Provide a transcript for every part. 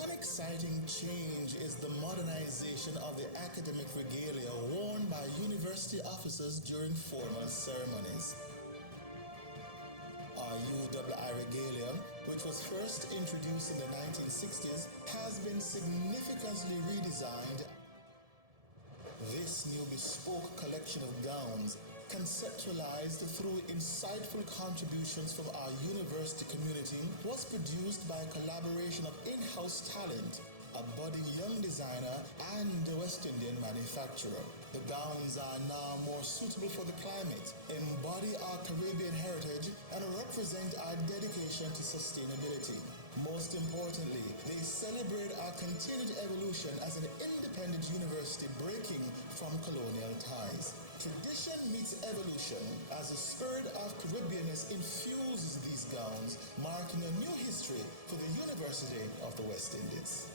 One exciting change is the modernization of the academic regalia worn by university officers during formal ceremonies. Our UWI regalia, which was first introduced in the 1960s, has been significantly redesigned. This new bespoke collection of gowns, conceptualized through insightful contributions from our university community, was produced by a collaboration of in-house talent, a budding young designer, and a West Indian manufacturer. The gowns are now more suitable for the climate, embody our Caribbean heritage, and represent our dedication to sustainability. Most importantly, they celebrate our continued evolution as an independent university breaking from colonial ties. Tradition meets evolution as the spirit of Caribbeanness infuses these gowns, marking a new history for the University of the West Indies.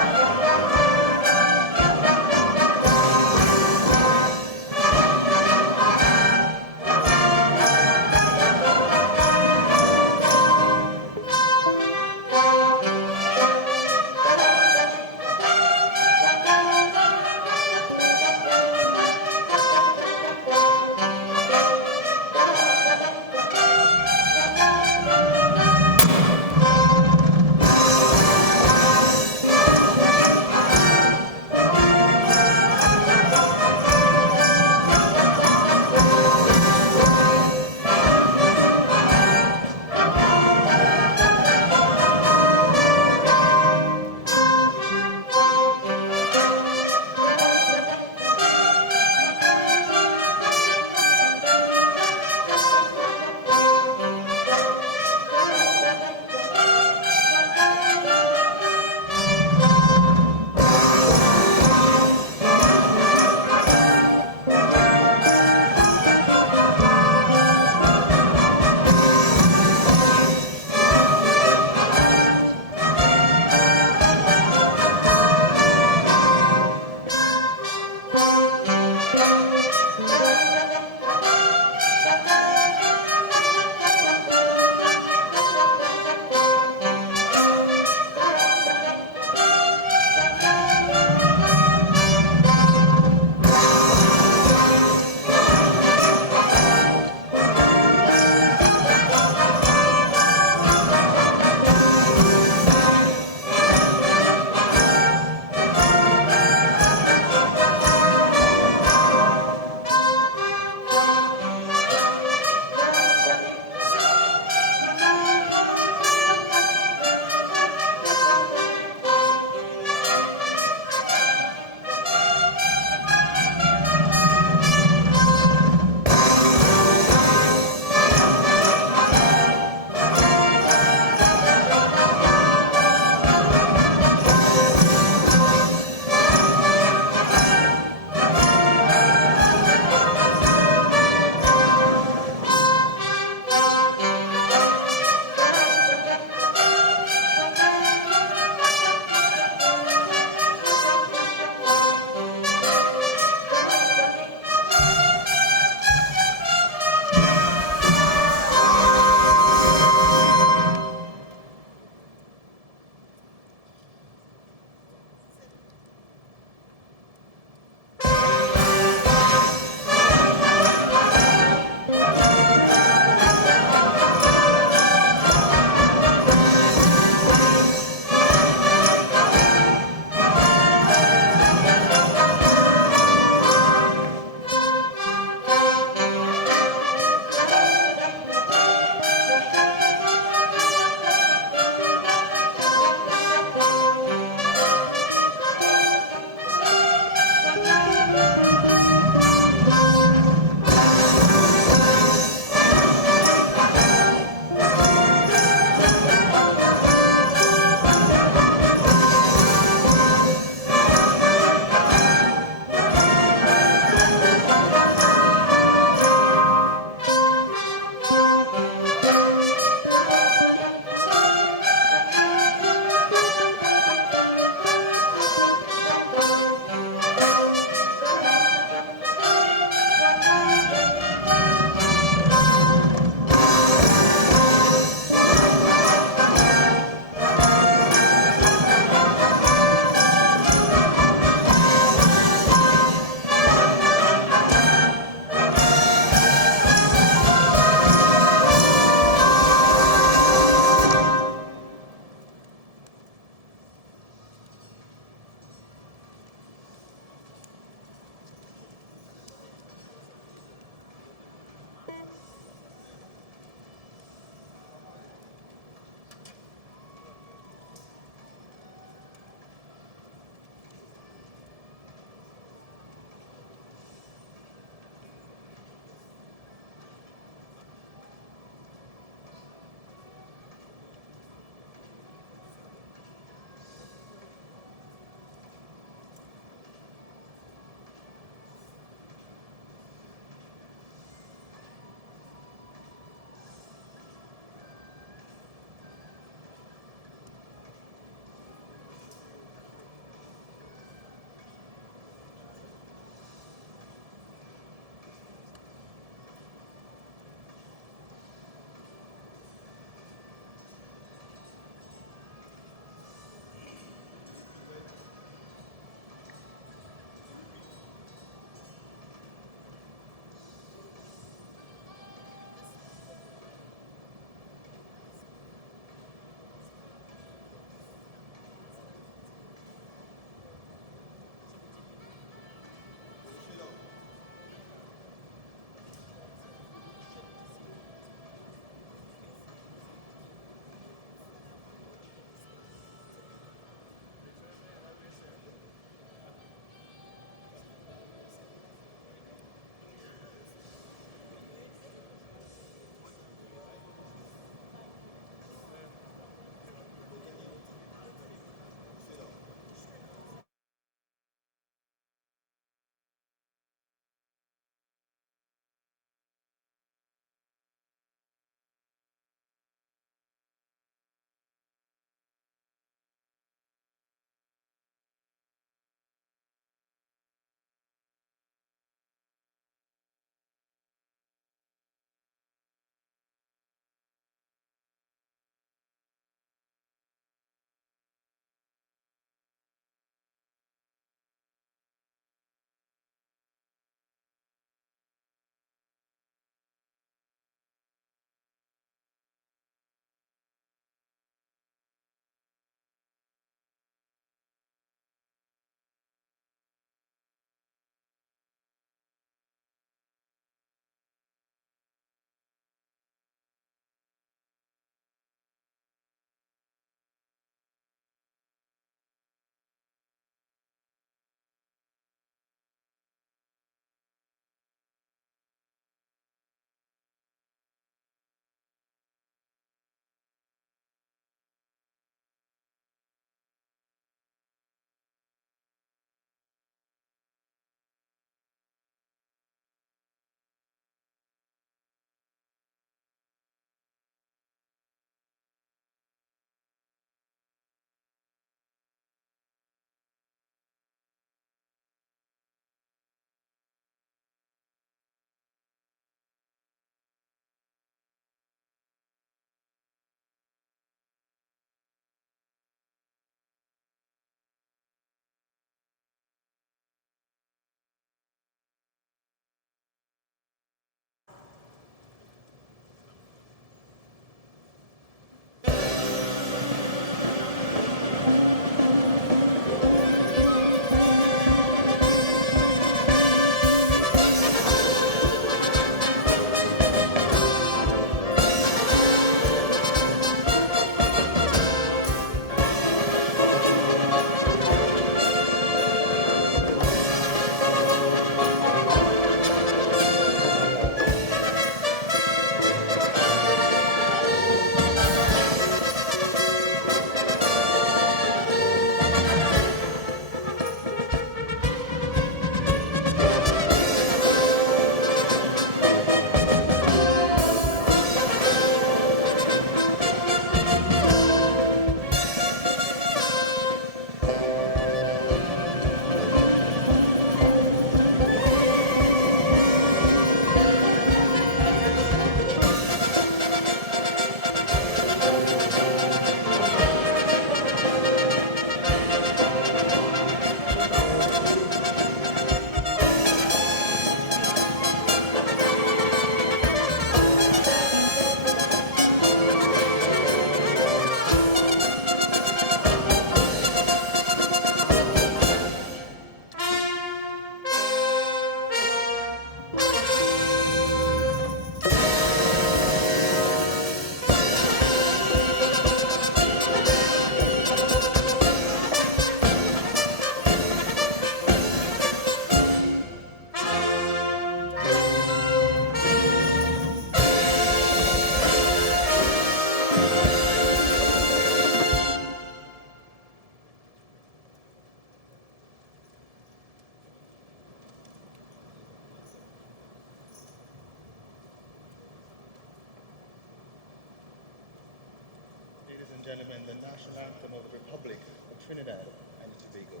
and gentlemen, the national anthem of the Republic of Trinidad and Tobago.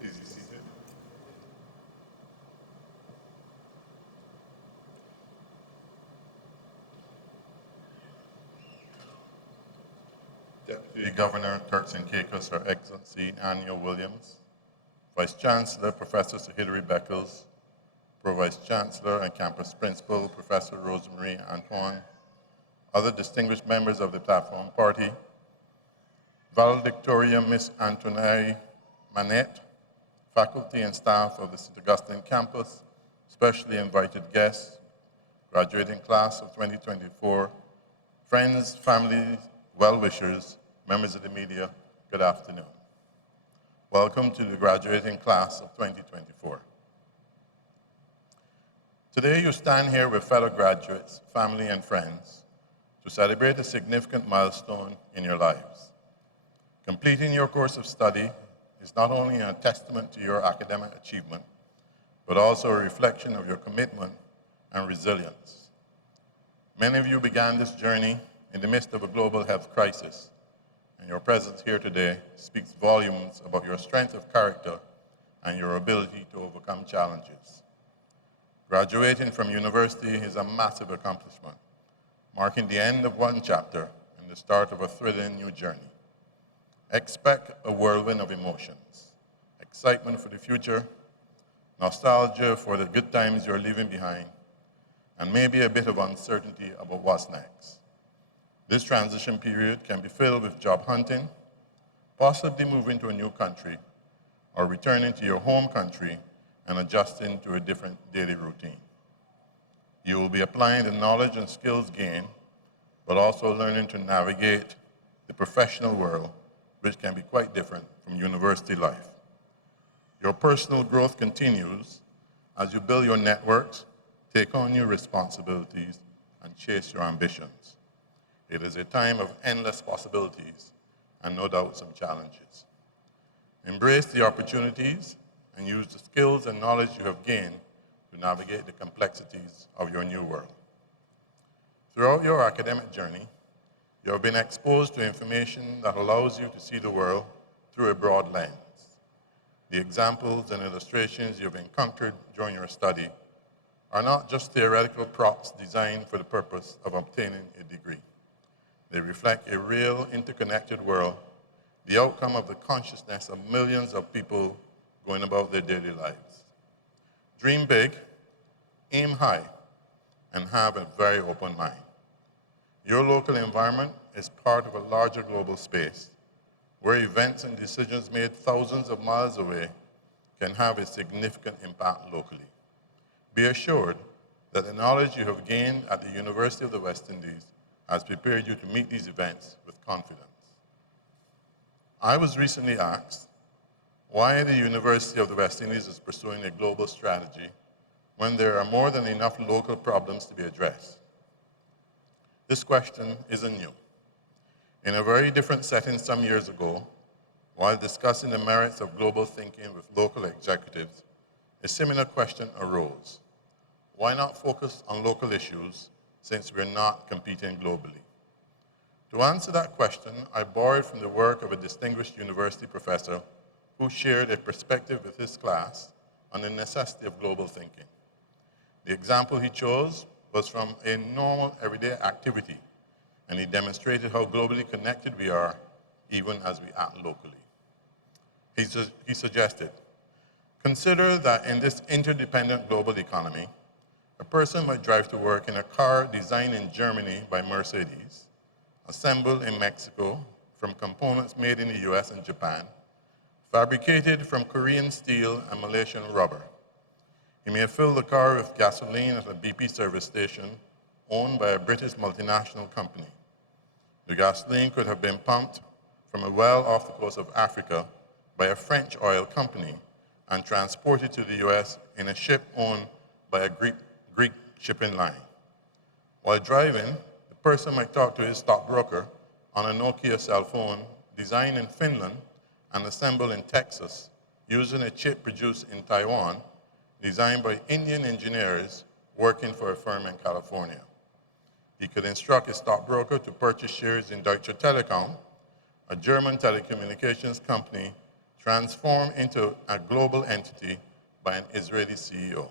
Please be seated. Deputy Governor Turks and Caicos, Her Excellency Anya Williams, Vice Chancellor Professor Sir Hilary Beckles, Pro-Vice Chancellor and Campus Principal Professor Rosemary Antoine, other distinguished members of the Platform Party, Valedictorian Miss Antoinette Manette, faculty and staff of the St Augustine campus, specially invited guests, graduating class of 2024, friends, families, well-wishers, members of the media, good afternoon. Welcome to the graduating class of 2024. Today you stand here with fellow graduates, family, and friends to celebrate a significant milestone in your lives. Completing your course of study is not only a testament to your academic achievement, but also a reflection of your commitment and resilience. Many of you began this journey in the midst of a global health crisis, and your presence here today speaks volumes about your strength of character and your ability to overcome challenges. Graduating from university is a massive accomplishment, marking the end of one chapter and the start of a thrilling new journey. Expect a whirlwind of emotions, excitement for the future, nostalgia for the good times you're leaving behind, and maybe a bit of uncertainty about what's next. This transition period can be filled with job hunting, possibly moving to a new country, or returning to your home country and adjusting to a different daily routine. You will be applying the knowledge and skills gained, but also learning to navigate the professional world, which can be quite different from university life. Your personal growth continues as you build your networks, take on new responsibilities, and chase your ambitions. It is a time of endless possibilities and no doubt some challenges. Embrace the opportunities and use the skills and knowledge you have gained to navigate the complexities of your new world. Throughout your academic journey, you have been exposed to information that allows you to see the world through a broad lens. The examples and illustrations you've encountered during your study are not just theoretical props designed for the purpose of obtaining a degree. They reflect a real interconnected world, the outcome of the consciousness of millions of people going about their daily lives. Dream big, aim high, and have a very open mind. Your local environment is part of a larger global space where events and decisions made thousands of miles away can have a significant impact locally. Be assured that the knowledge you have gained at the University of the West Indies has prepared you to meet these events with confidence. I was recently asked why the University of the West Indies is pursuing a global strategy when there are more than enough local problems to be addressed. This question isn't new. In a very different setting some years ago, while discussing the merits of global thinking with local executives, a similar question arose. Why not focus on local issues since we're not competing globally? To answer that question, I borrowed from the work of a distinguished university professor who shared a perspective with his class on the necessity of global thinking. The example he chose was from a normal everyday activity, and he demonstrated how globally connected we are even as we act locally. He suggested, consider that in this interdependent global economy, a person might drive to work in a car designed in Germany by Mercedes, assembled in Mexico from components made in the US and Japan, fabricated from Korean steel and Malaysian rubber. He may fill the car with gasoline at a BP service station owned by a British multinational company. The gasoline could have been pumped from a well off the coast of Africa by a French oil company and transported to the US in a ship owned by a Greek shipping line. While driving, the person might talk to his stockbroker on a Nokia cell phone designed in Finland and assembled in Texas using a chip produced in Taiwan, designed by Indian engineers working for a firm in California. He could instruct his stockbroker to purchase shares in Deutsche Telekom, a German telecommunications company transformed into a global entity by an Israeli CEO.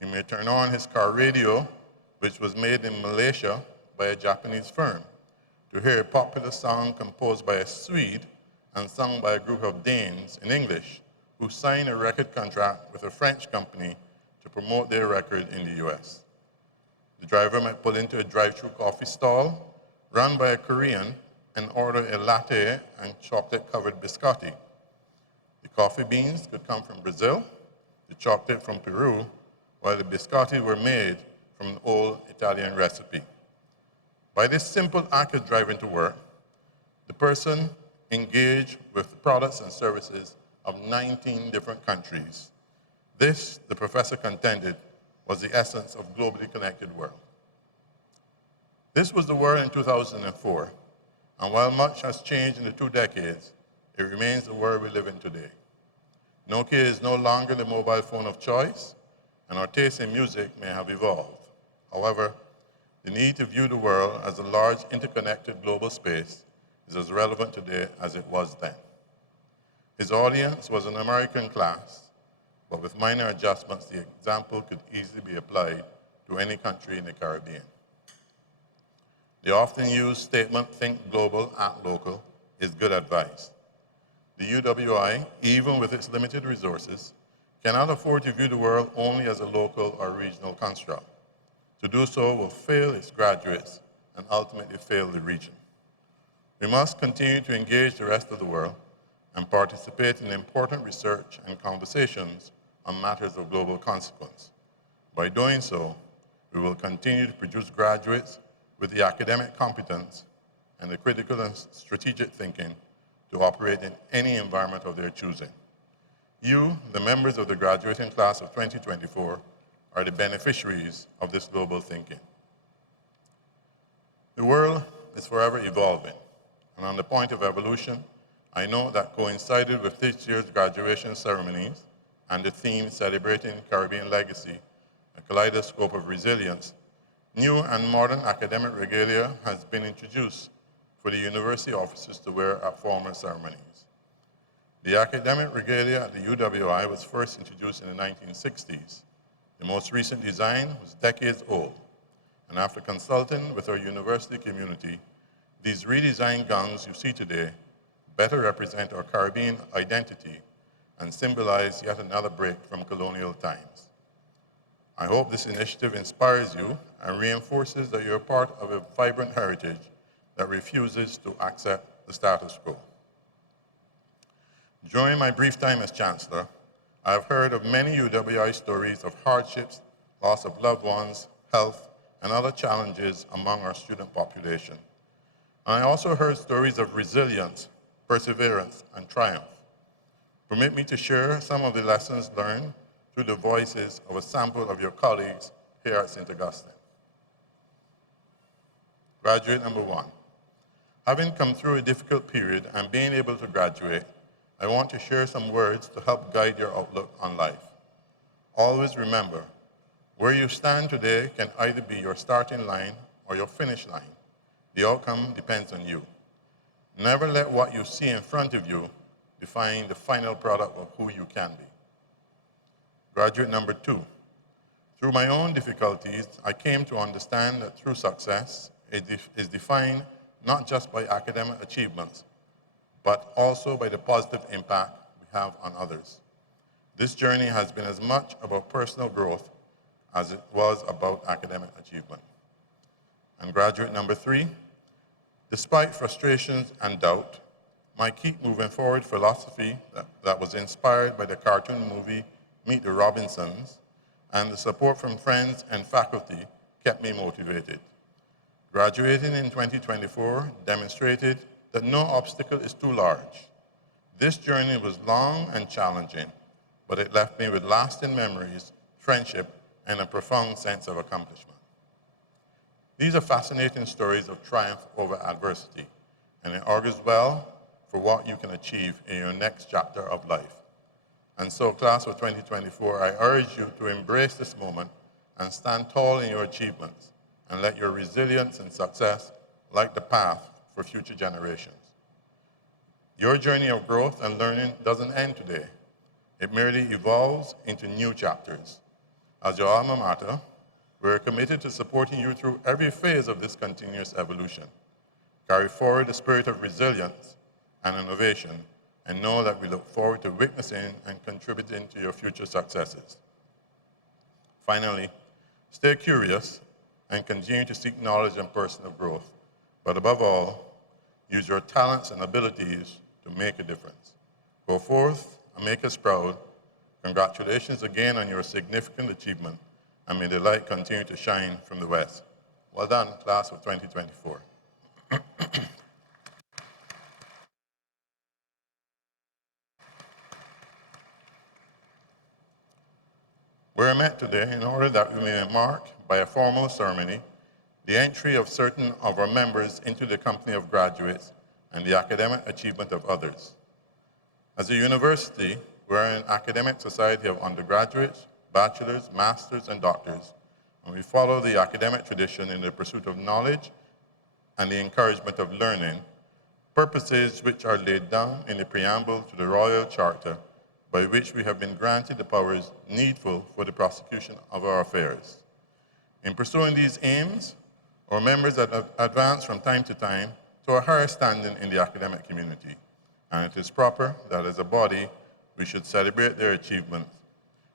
He may turn on his car radio, which was made in Malaysia by a Japanese firm, to hear a popular song composed by a Swede and sung by a group of Danes in English who signed a record contract with a French company to promote their record in the US. The driver might pull into a drive-through coffee stall run by a Korean and order a latte and chocolate-covered biscotti. The coffee beans could come from Brazil, the chocolate from Peru, while the biscotti were made from an old Italian recipe. By this simple act of driving to work, the person engaged with the products and services of 19 different countries. This, the professor contended, was the essence of globally connected world. This was the world in 2004, and while much has changed in the 2 decades, it remains the world we live in today. Nokia is no longer the mobile phone of choice, and our taste in music may have evolved. However, the need to view the world as a large interconnected global space is as relevant today as it was then. His audience was an American class, but with minor adjustments, the example could easily be applied to any country in the Caribbean. The often used statement, think global, act local, is good advice. The UWI, even with its limited resources, cannot afford to view the world only as a local or regional construct. To do so will fail its graduates and ultimately fail the region. We must continue to engage the rest of the world and participate in important research and conversations on matters of global consequence. By doing so, we will continue to produce graduates with the academic competence and the critical and strategic thinking to operate in any environment of their choosing. You, the members of the graduating class of 2024, are the beneficiaries of this global thinking. The world is forever evolving, and on the point of evolution, I know that coincided with this year's graduation ceremonies and the theme celebrating Caribbean legacy, a kaleidoscope of resilience, new and modern academic regalia has been introduced for the university officers to wear at formal ceremonies. The academic regalia at the UWI was first introduced in the 1960s. The most recent design was decades old, and after consulting with our university community, these redesigned gowns you see today better represent our Caribbean identity and symbolize yet another break from colonial times. I hope this initiative inspires you and reinforces that you're part of a vibrant heritage that refuses to accept the status quo. During my brief time as Chancellor, I have heard of many UWI stories of hardships, loss of loved ones, health, and other challenges among our student population. And I also heard stories of resilience, perseverance, and triumph. Permit me to share some of the lessons learned through the voices of a sample of your colleagues here at St. Augustine. Graduate number 1. Having come through a difficult period and being able to graduate, I want to share some words to help guide your outlook on life. Always remember, where you stand today can either be your starting line or your finish line. The outcome depends on you. Never let what you see in front of you define the final product of who you can be. Graduate number 2. Through my own difficulties, I came to understand that true success is defined not just by academic achievements, but also by the positive impact we have on others. This journey has been as much about personal growth as it was about academic achievement. And graduate number 3, despite frustrations and doubt, my keep moving forward philosophy that was inspired by the cartoon movie Meet the Robinsons and the support from friends and faculty kept me motivated. Graduating in 2024 demonstrated that no obstacle is too large. This journey was long and challenging, but it left me with lasting memories, friendship, and a profound sense of accomplishment. These are fascinating stories of triumph over adversity, and it augurs well for what you can achieve in your next chapter of life. And so, class of 2024, I urge you to embrace this moment and stand tall in your achievements, and let your resilience and success light the path for future generations. Your journey of growth and learning doesn't end today. It merely evolves into new chapters. As your alma mater, we're committed to supporting you through every phase of this continuous evolution. Carry forward the spirit of resilience and innovation, and know that we look forward to witnessing and contributing to your future successes. Finally, stay curious and continue to seek knowledge and personal growth. But above all, use your talents and abilities to make a difference. Go forth and make us proud. Congratulations again on your significant achievement, and may the light continue to shine from the west. Well done, class of 2024. We're met today in order that we may mark, by a formal ceremony, the entry of certain of our members into the company of graduates and the academic achievement of others. As a university, we're an academic society of undergraduates, bachelors, masters, and doctors, and we follow the academic tradition in the pursuit of knowledge and the encouragement of learning, purposes which are laid down in the preamble to the Royal Charter, by which we have been granted the powers needful for the prosecution of our affairs. In pursuing these aims, our members advance from time to time to a higher standing in the academic community, and it is proper that as a body, we should celebrate their achievements.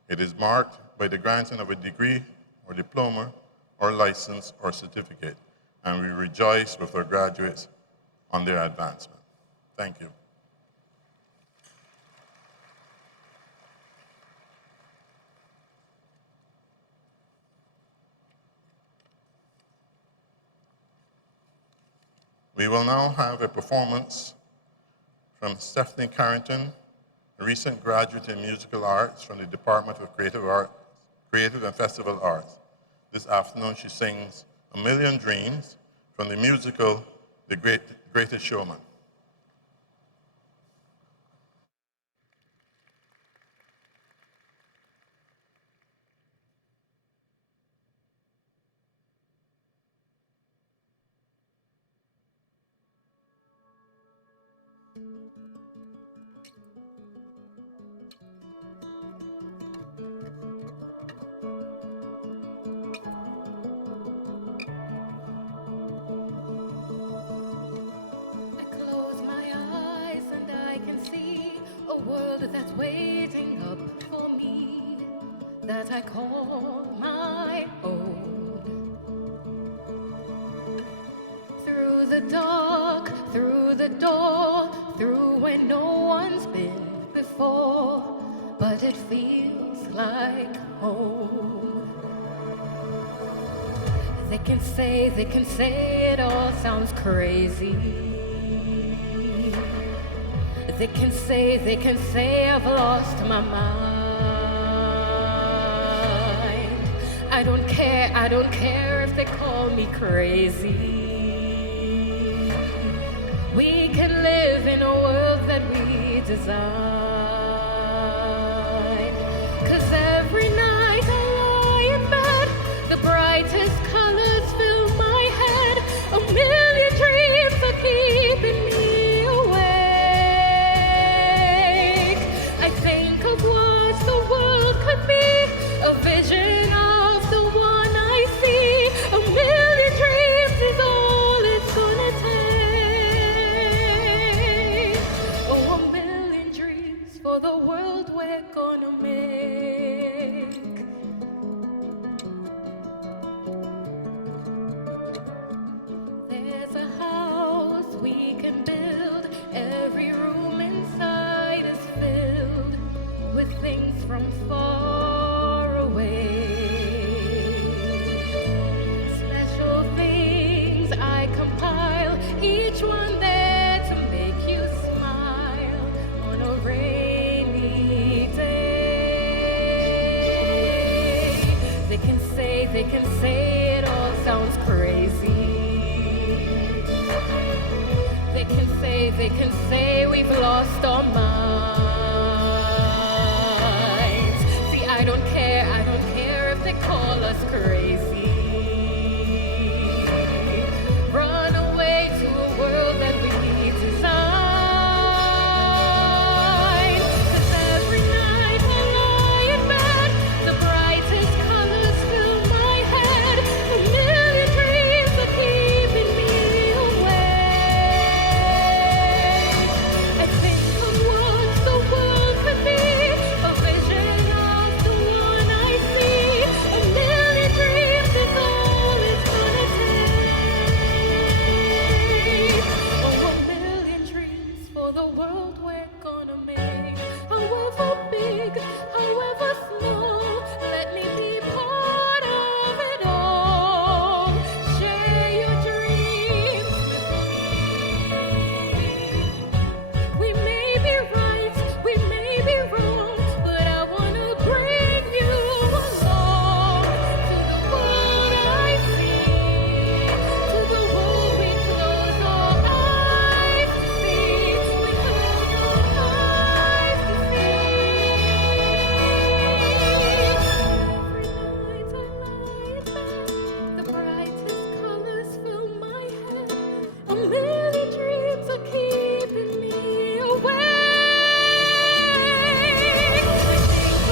It is marked by the granting of a degree or diploma or license or certificate, and we rejoice with our graduates on their advancement. Thank you. We will now have a performance from Stephanie Carrington, a recent graduate in musical arts from the Department of Creative and Festival Arts. This afternoon she sings "A Million Dreams" from the musical The Greatest Showman. That's waiting up for me, that I call my own. Through the dark, through the door, through where no one's been before, but it feels like home. They can say it all sounds crazy. They can say I've lost my mind. I don't care if they call me crazy. We can live in a world that we design. 'Cause every night I lie in bed, the brightest colors fill my head. A million dreams are keeping me awake. they can say it all sounds crazy. They can say we've lost our minds. See, I don't care if they call us crazy. Run away to a world that we design. 'Cause every night I lie in bed, the brightest colors fill my head. A million dreams are keeping me awake. I think of what the world could be, a vision of the one I see. A million dreams is all it's gonna take. Oh, a million dreams for the world we're gonna make. However big, however small, let me be part of it all. Share your dreams with me. We may be right, we may be wrong, but I wanna bring you along to the world I see, to the world we close our eyes to see, we close our eyes to see. Every night I lie in bed, the brightest colors fill my head. A million dreams are keeping me awake. I think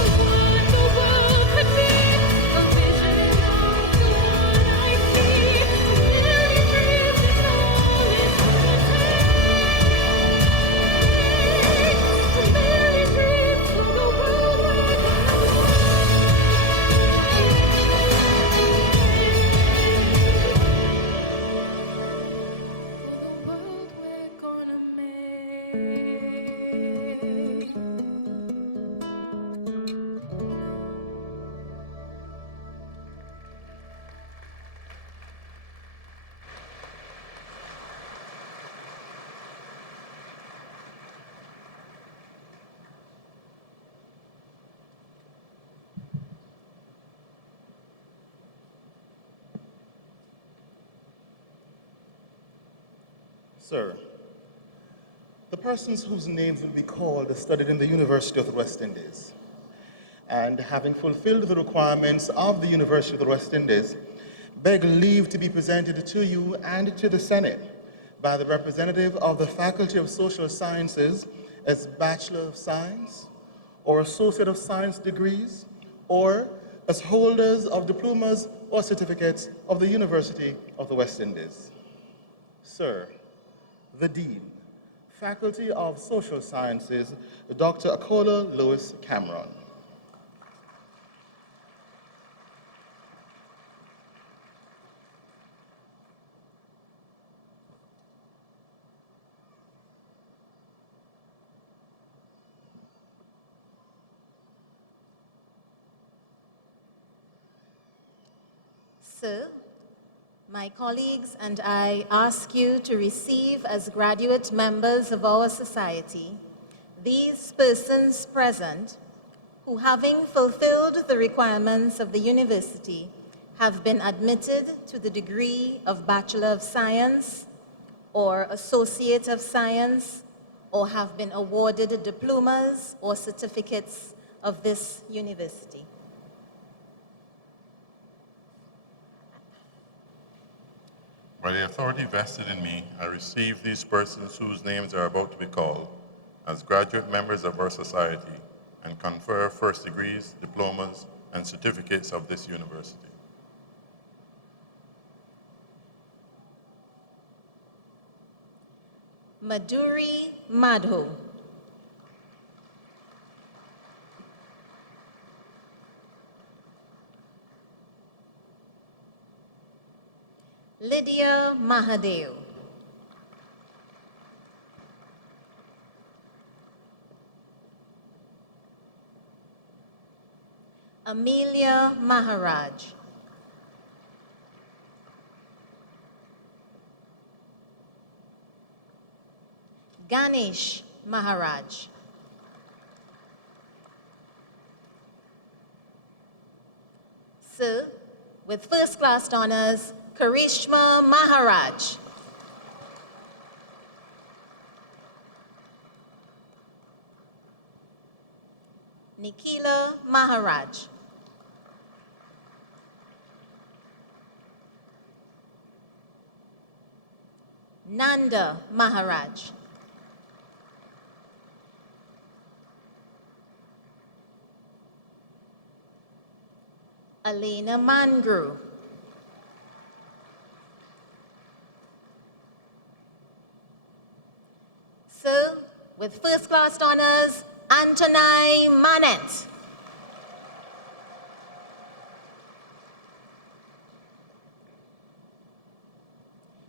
of what the world could be, a vision of the one I see. A million dreams is all it's gonna take. A million dreams for the world we're gonna Sir, the persons whose names will be called studied in the University of the West Indies, and having fulfilled the requirements of the University of the West Indies, beg leave to be presented to you and to the Senate by the representative of the Faculty of Social Sciences as Bachelor of Science or Associate of Science degrees, or as holders of diplomas or certificates of the University of the West Indies. Sir, the Dean, Faculty of Social Sciences, Dr. Akola Lewis Cameron. Sir, my colleagues and I ask you to receive as graduate members of our society these persons present who, having fulfilled the requirements of the university, have been admitted to the degree of Bachelor of Science or Associate of Science, or have been awarded diplomas or certificates of this university. By the authority vested in me, I receive these persons whose names are about to be called as graduate members of our society and confer first degrees, diplomas, and certificates of this university. Madhuri Madho. Lydia Mahadev. Amelia Maharaj. Ganesh Maharaj. Sir, With first class honors, Karishma Maharaj. Nikila Maharaj. Nanda Maharaj. Alina Mangru. Sir, with first class honors, Antonai Manet.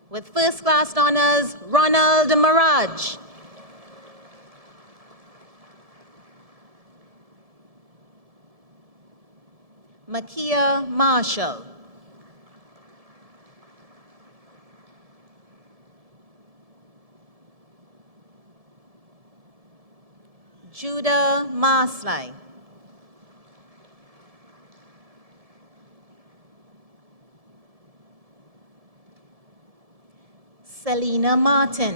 With first class honors, Ronald Maraj. Makia Marshall. Judah Maslai. Selena Martin.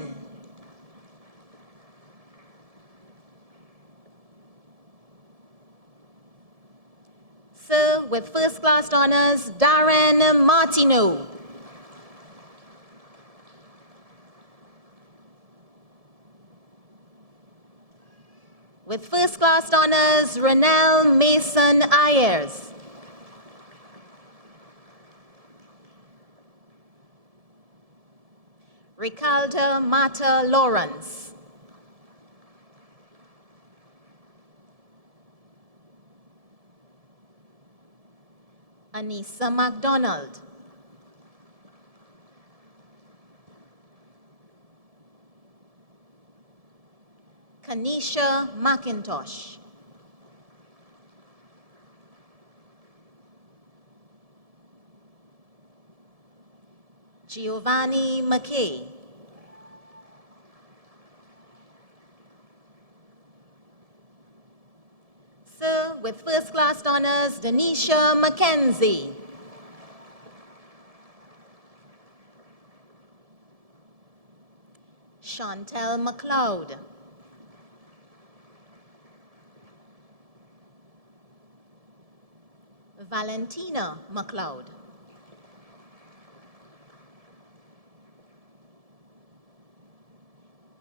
Sir, with first class honors, Darren Martineau. With first class honors, Renelle Mason Ayers. Ricalda Mata Lawrence. Anissa MacDonald. Kanisha McIntosh. Giovanni McKay. Sir, with first class honors, Denisha McKenzie. Chantel McLeod. Valentina McLeod.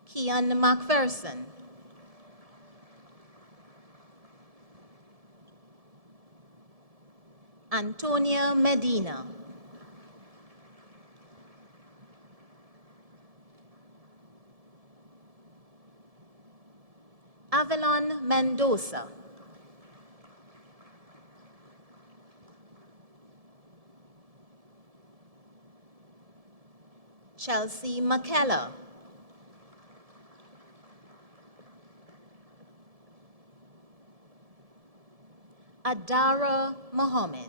Kian McPherson. Antonia Medina. Avalon Mendoza. Chelsea McKellar. Adara Mohammed.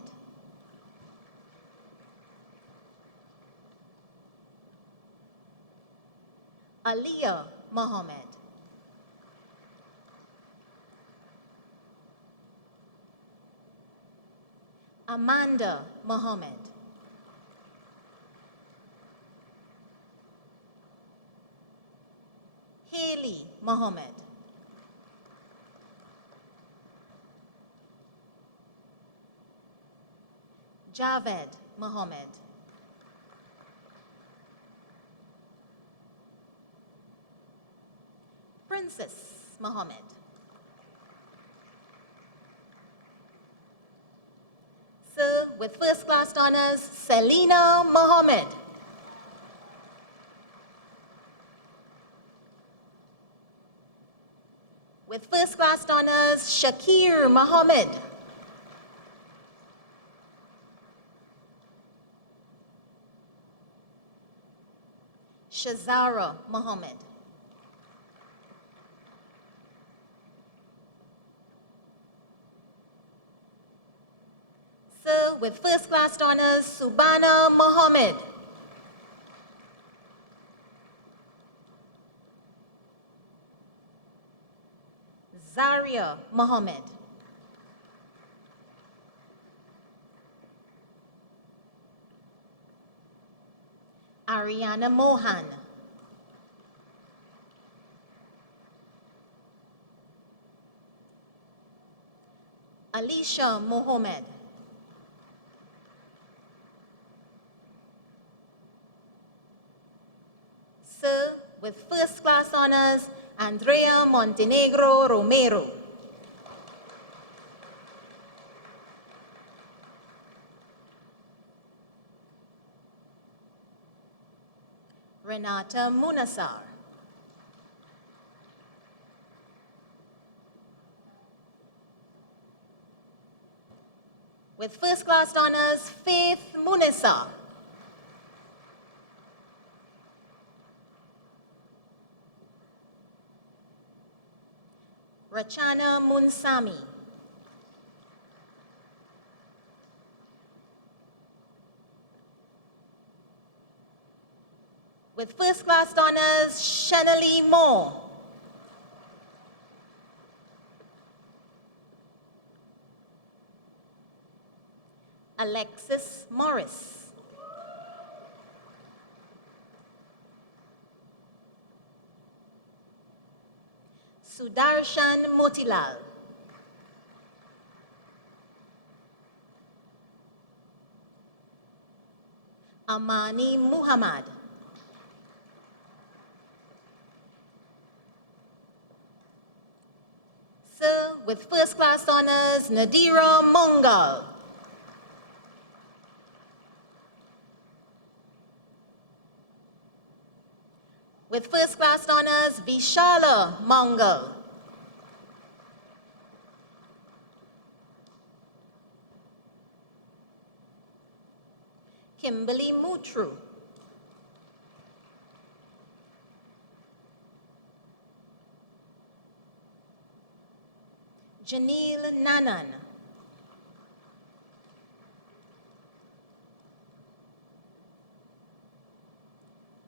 Aliyah Mohammed. Amanda Mohammed. Haley Mohammed. Javed Mohammed. Princess Mohammed. Sir, with first class honors, Selena Mohammed. With first class honors, Shakir Mohammed. Shazara Mohammed. Sir, with first class honors, Subhana Mohammed. Zaria Mohammed. Ariana Mohan, Alicia Mohammed, Sir, with first class honors, Andrea Montenegro Romero. Renata Munasar. With first class honors, Faith Munisa. Rachana Munsami. With first class honors, Shanali Moore. Alexis Morris. Sudarshan Motilal. Amani Muhammad. Sir, with first class honors, Nadira Mongal. With first class honors, Vishala Mongal. Kimberly Mutru. Janil Nanan.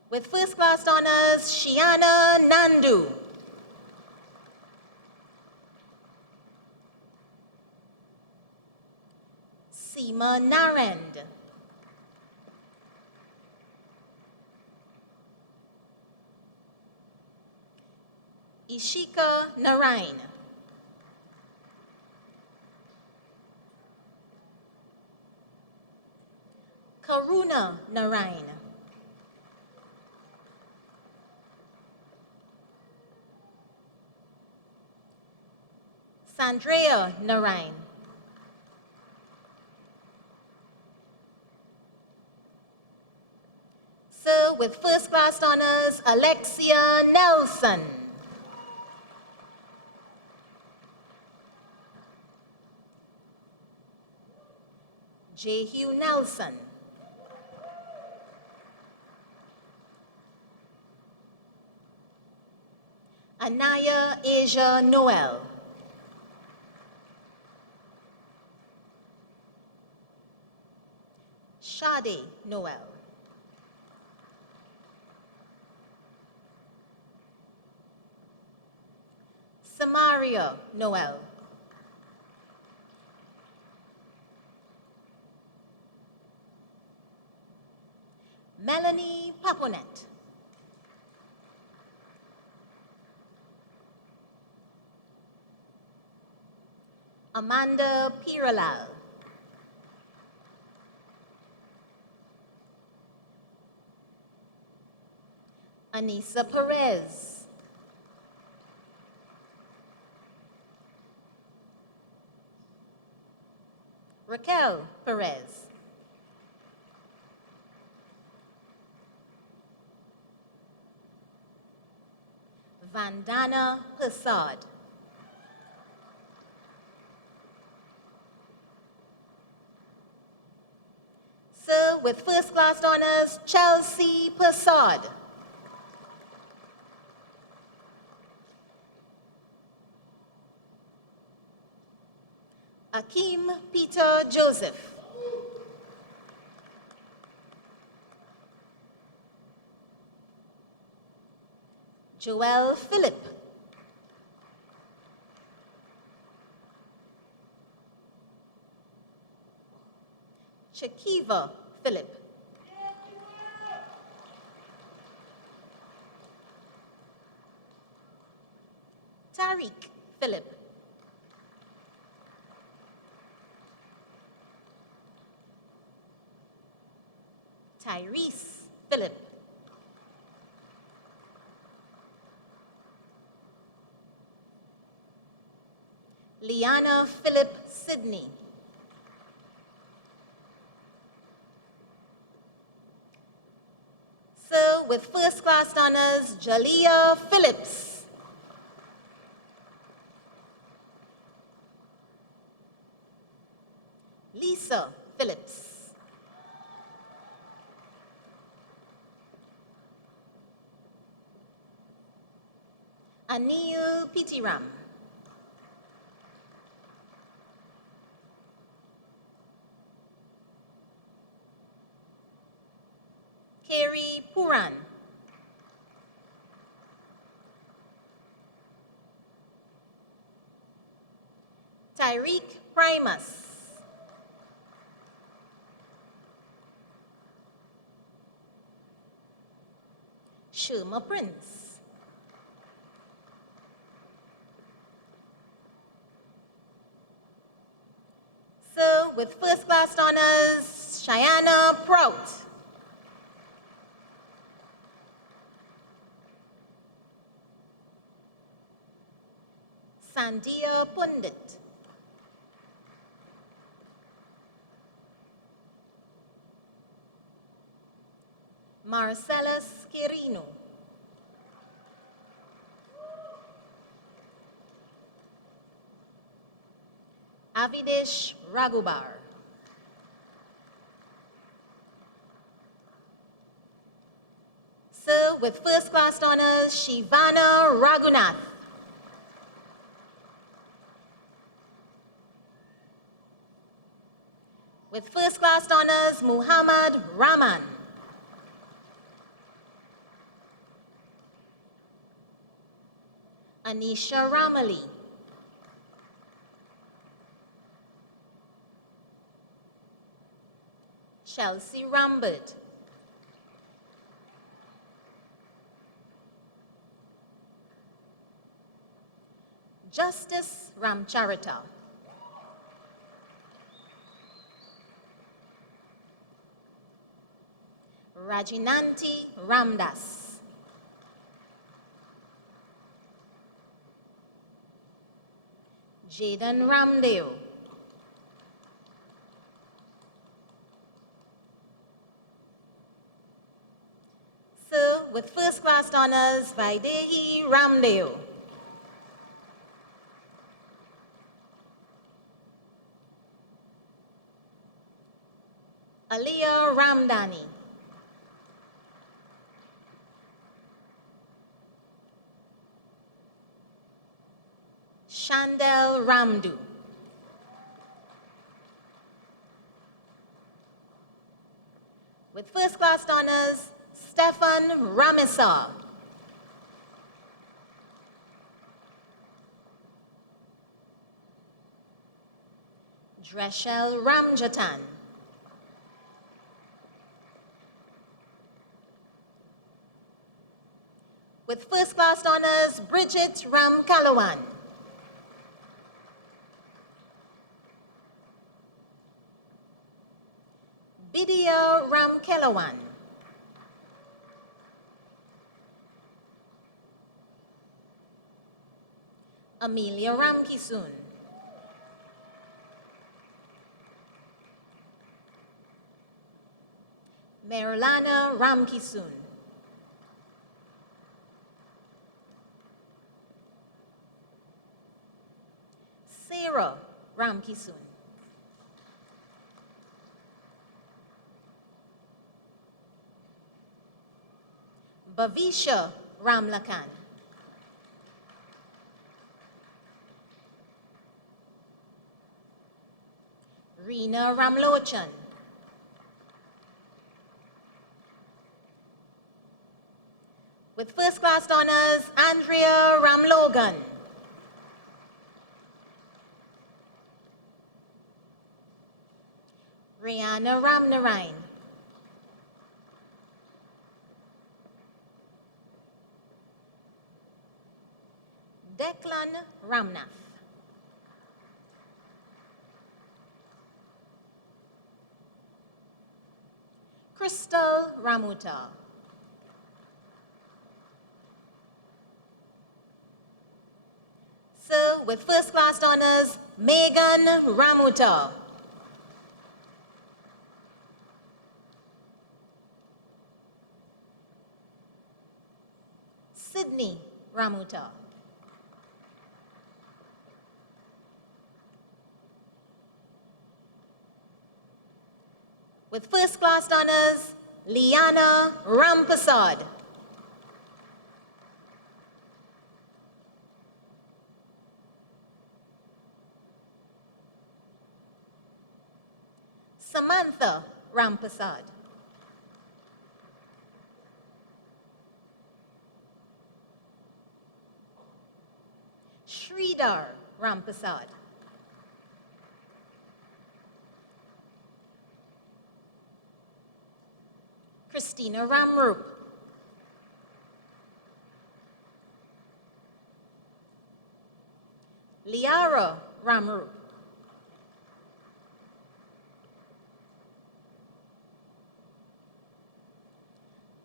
With first class honors, Shiana Nandu. Seema Narend. Ishika Narain. Karuna Narain. Sandrea Narain. Sir, with first class honors, Alexia Nelson. Jehu Nelson. Anaya Asia Noel. Shade Noel. Samaria Noel. Melanie Paponet. Amanda Piralal. Anissa Perez. Raquel Perez. Vandana Prasad. Sir, with first class honors, Chelsea Prasad. Akeem Peter Joseph. Joel Philip. Shakiva Philip. Tyreek Philip. Tyrese Philip. Liana Philip Sidney. Sir, with first class honors, Jalea Phillips. Lisa Phillips. Anil Pitiram. Kerry Puran. Tyreek Primus. Sherma Prince. So, with first class honors, Cheyenne Prout. Sandia Pundit. Marcellus Quirino. Avidesh Raghubar. Sir, with first class honors, Shivana Raghunath. With first class honors, Muhammad Rahman. Anisha Ramali. Chelsea Rambert. Justice Ramcharita. Rajinanti Ramdas. Jaden Ramdeo. Sir, with first class honors, Vaidehi Ramdeo. Aliyah Ramdani. Shandel Ramdu. With first class honors, Stefan Ramesar. Dreshel Ramjatan. With first class honors, Bridget Ramkalawan. Bidya Ramkelawan. Amelia Ramkisun. Marilana Ramkisun. Sarah Ramkisun. Bhavisha Ramlakan. Reena Ramlochan. With first class honors, Andrea Ramlogan. Rihanna Ramnarain. Declan Ketan Ramnath. Crystal Ramuta. Sir, with first class honors, Megan Ramuta. Sydney Ramuta. With first class honors, Liana Rampasad. Samantha Rampasad. Sridhar Rampasad. Christina Ramrup. Liara Ramrup.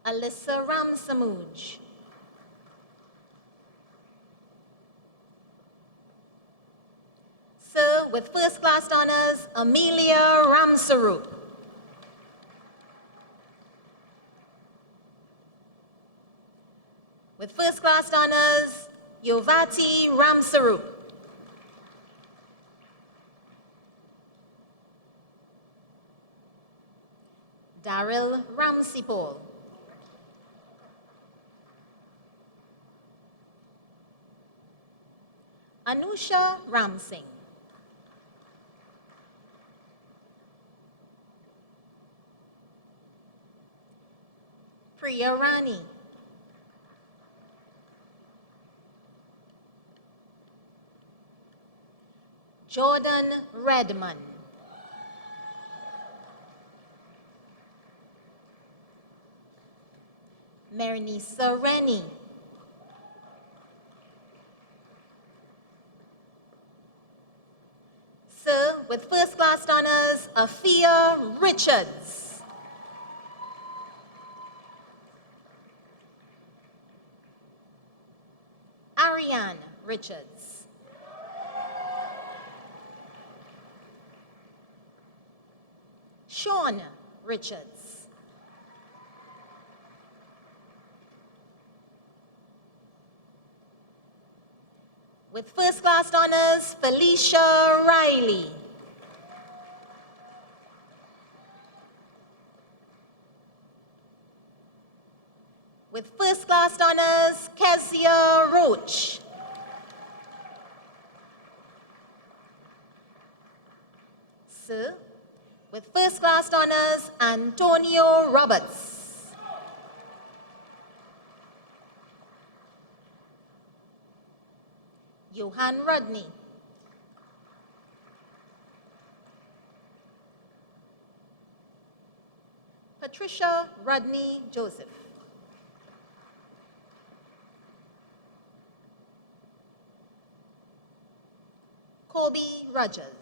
Alyssa Ramsamuj. Sir, with first class honors, Amelia Ramsarup. With first class honors, Yovati Ramsarup. Daryl Ramsipol. Anusha Ramsingh. Priya Rani. Jordan Redman. Marinisa Rennie. Sir, with first class honors, Afia Richards. Ariane Richards. Sean Richards. With first class honors, Felicia Riley. With first class honors, Kezia Roach. Sir, with first class honors, Antonio Roberts. Johan Rodney. Patricia Rodney Joseph. Kobe Rogers.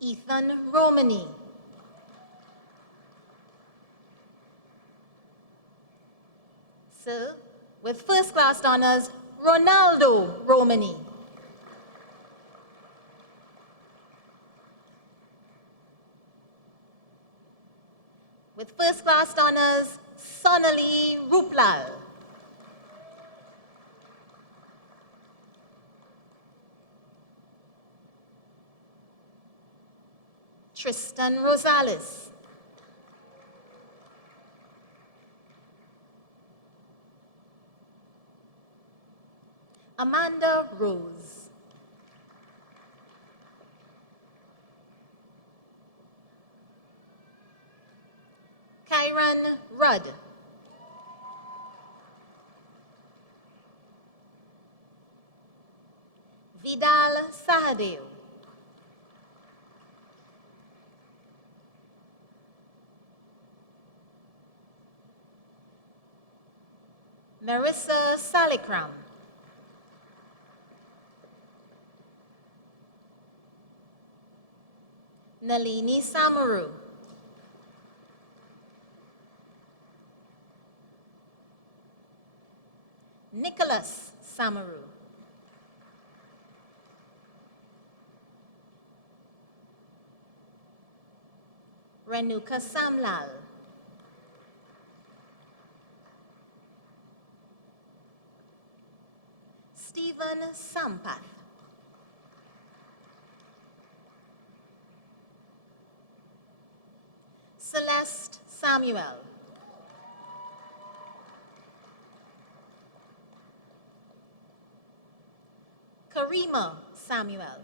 Ethan Romani. Sir, with first class honors, Ronaldo Romani. With first class honors, Sonali Ruplal. Tristan Rosales. Amanda Rose. Kyran Rudd. Vidal Sahadev. Marissa Salikram. Nalini Samaru. Nicholas Samaru. Renuka Samlal. Stephen Sampath. Celeste Samuel. Karima Samuel.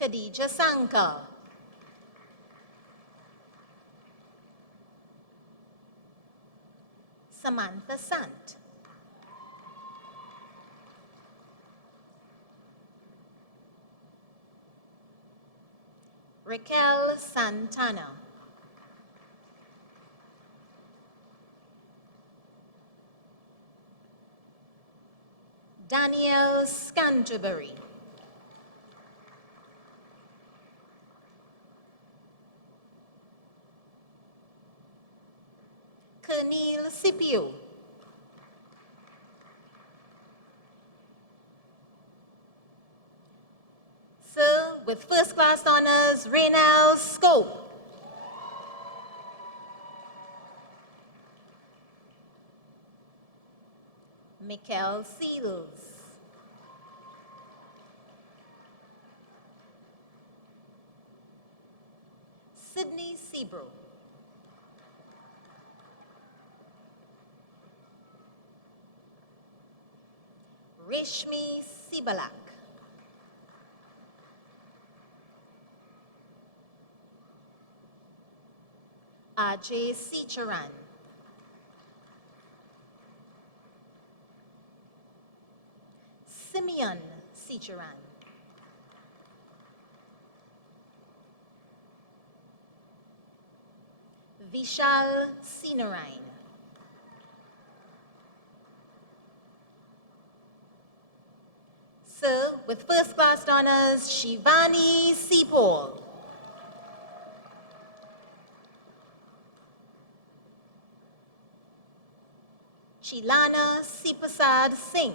Khadija Sankar. Samantha Sant. Raquel Santana. Danielle Scanterbury. Kenil Scipio. Sir, with first class honors, Reynald Scope. Mikkel Seals. Sydney Sebro. Reshmi Sibalak. Ajay Sicharan. Simeon Sicharan. Vishal Sinarain. Sir, with first class honors, Shivani Seapol. Chilana Sipasad Singh.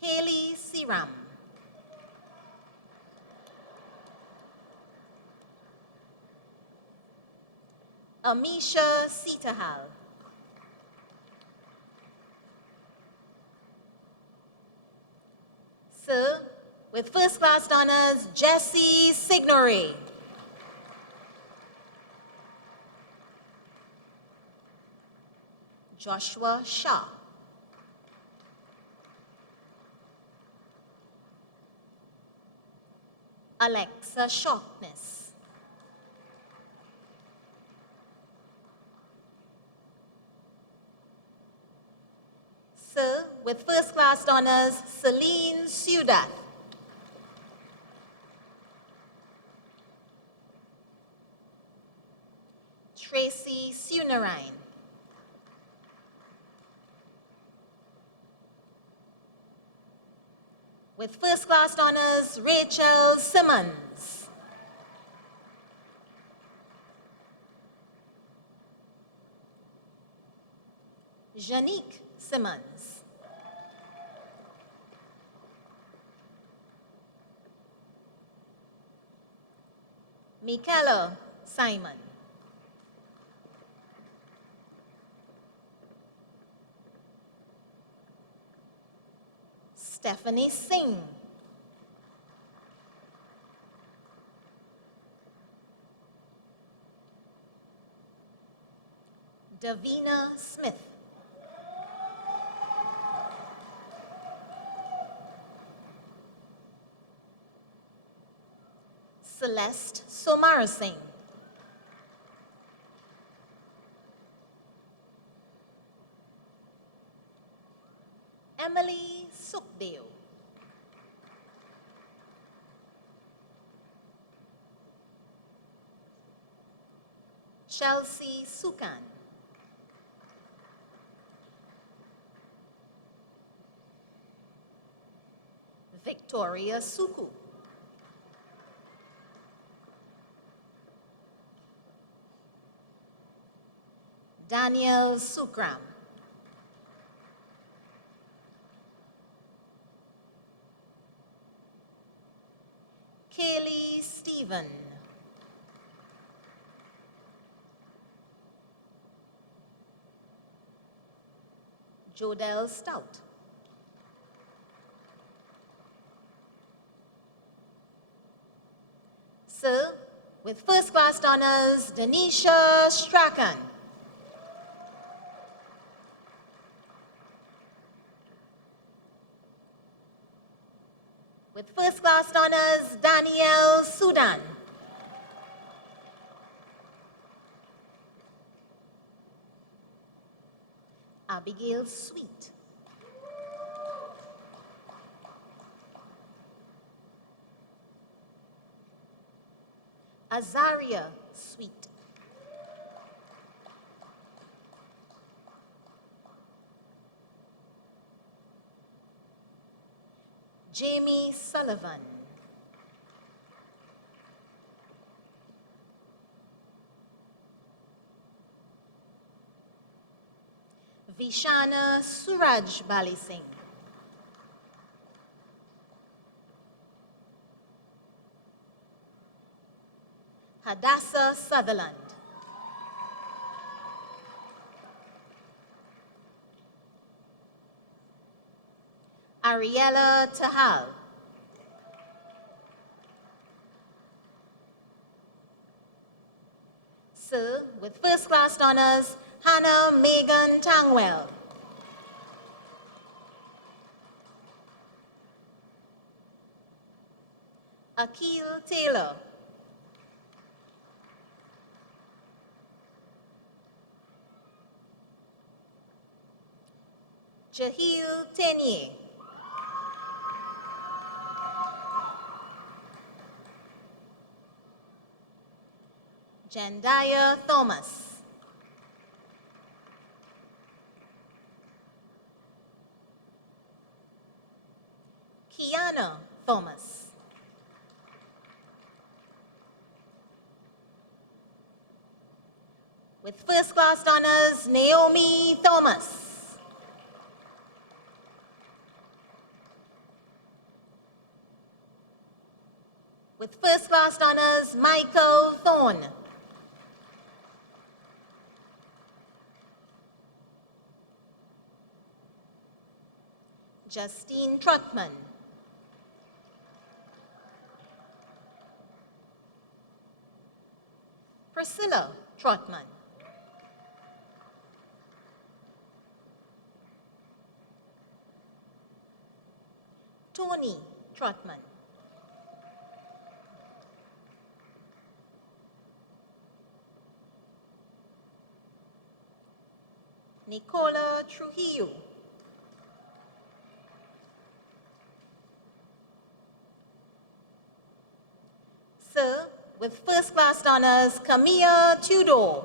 Haley Siram. Amisha Sitahal. Sir, with first class honors, Jesse Signory. Joshua Shah. Alexa Shortness. Sir, with first class honors, Celine Sudath. Tracy Sunarain. With first class honors, Rachel Simmons. Janique Simmons. Michaela Simon. Stephanie Singh. Davina Smith. Celeste Somarasingh. Emily Sukhdeo. Chelsea Sukan. Victoria Suku. Daniel Sukram. Kaylee Stephen. Jodel Stout. Sir, with first class honors, Denisha Strachan. With first class honors, Danielle Sudan. Abigail Sweet. Azaria Sweet. Jamie Sullivan. Vishana Suraj Bali Singh. Hadassah Sutherland. Ariella Tahal. Sir, with first class honors, Hannah Megan Tangwell. Akil Taylor. Jahil Tenier. Jandaya Thomas. Kiana Thomas. With first class honors, Naomi Thomas. With first class honors, Michael Thorne. Justine Trotman. Priscilla Trotman. Tony Trotman. Nicola Trujillo. Sir, with first class honors, Camilla Tudor.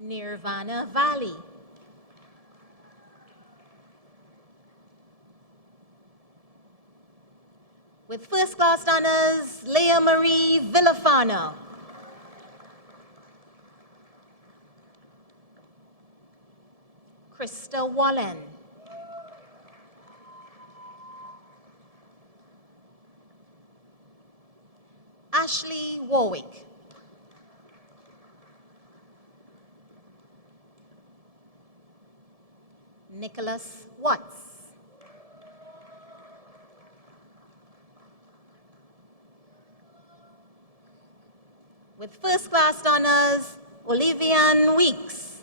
Nirvana Valley. With first class honors, Leah Marie Villafana. Krista Wallen. Ashley Warwick. Nicholas Watts. With first class honors, Olivian Weeks.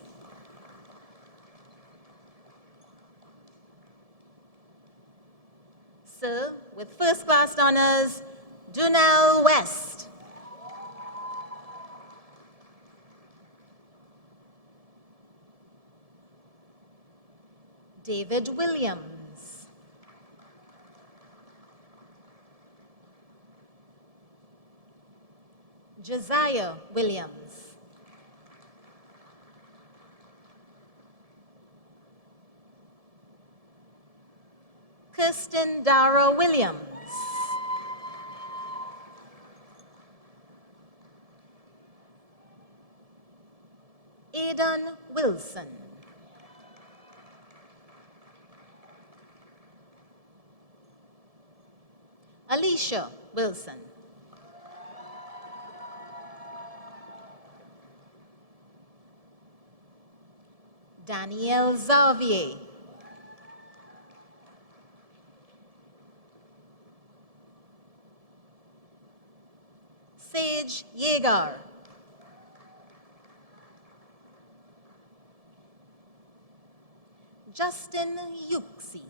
Sir, with first class honors, Dunal West. David Williams. Josiah Williams. Kirsten Dara Williams. Aidan Wilson. Alicia Wilson. Danielle Xavier. Sage Yeager. Justin Yuxi.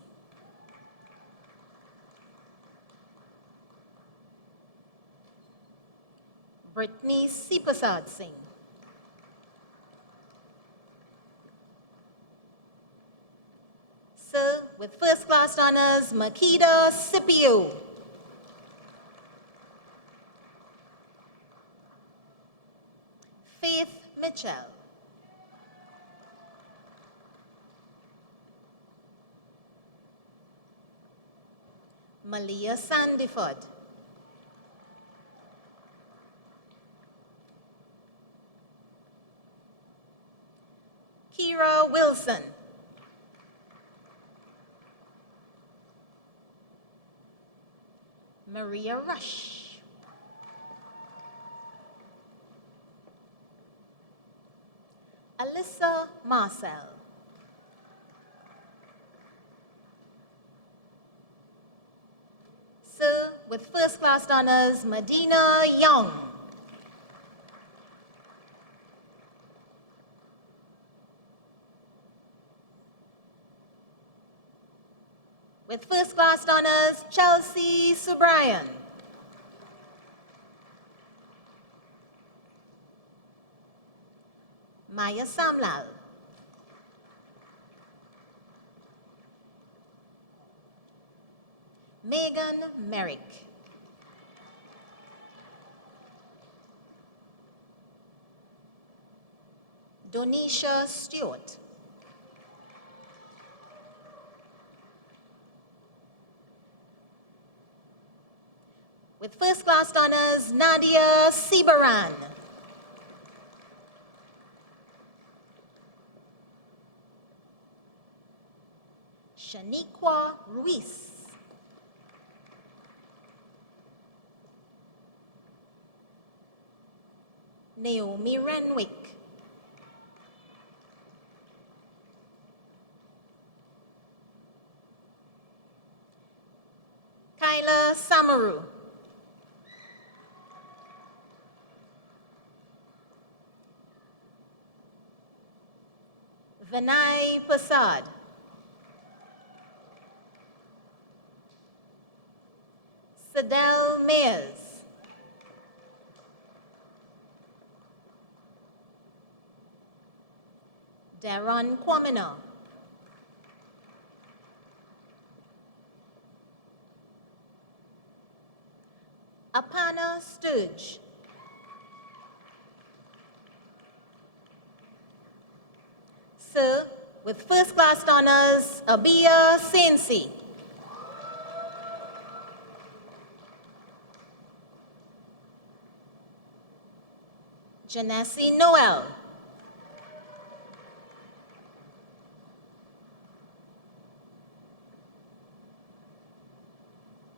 Brittany Sipasad Singh. Sir, with first class honors, Makeda Scipio. Faith Mitchell. Malia Sandiford. Kira Wilson. Maria Rush. Alyssa Marcel. Sir, with first class honors, Medina Young. With first class honors, Chelsea Subrian. Maya Samlal. Megan Merrick. Donisha Stewart. With first class honors, Nadia Sibaran. Shaniqua Ruiz. Naomi Renwick. Kyla Samaru. Vinay Prasad. Sadel Mayers. Darren Kwamina. Apana Sturge. Sir, with first class honors, Abia Sensi. Janesse Noel.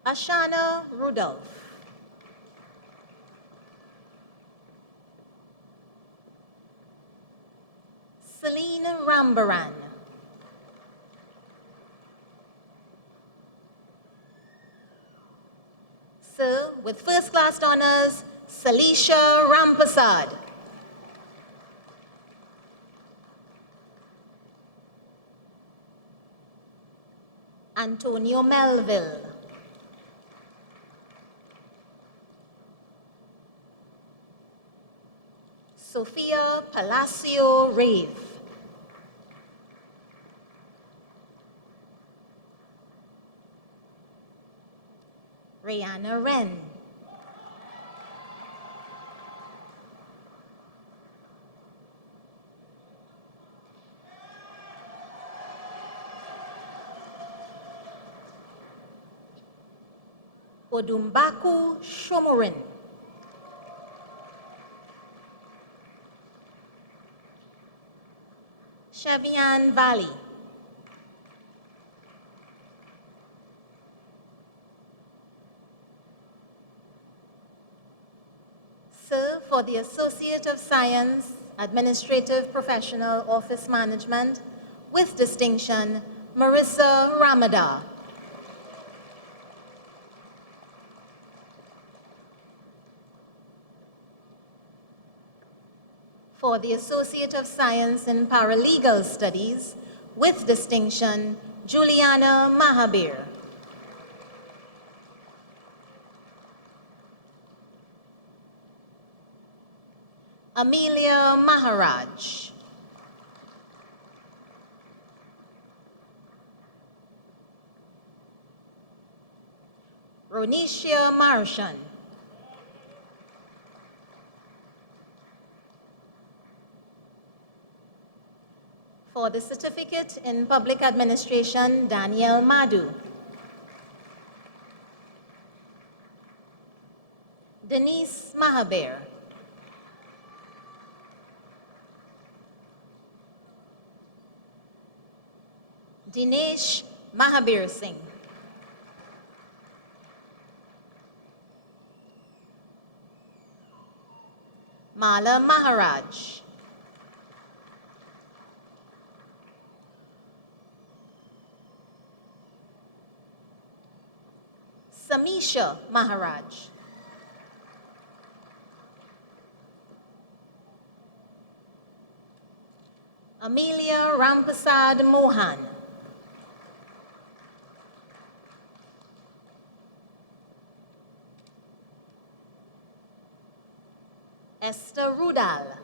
Ashana Rudolph. Celine Rambaran. Sir, with first class honors, Salisha Rampasad. Antonio Melville. Sophia Palacio Rave. Rihanna Wren. Odumbaku Shomorin. Shavian Valley. Sir, for the Associate of Science, Administrative Professional Office Management, with distinction, Marissa Ramada. For the Associate of Science in Paralegal Studies, with distinction, Juliana Mahabir. Amelia Maharaj. Ronisha Marshan. For the Certificate in Public Administration, Danielle Madu. Denise Mahabir. Dinesh Mahabir Singh. Mala Maharaj. Samisha Maharaj. Amelia Rampasad Mohan. Esther Rudal.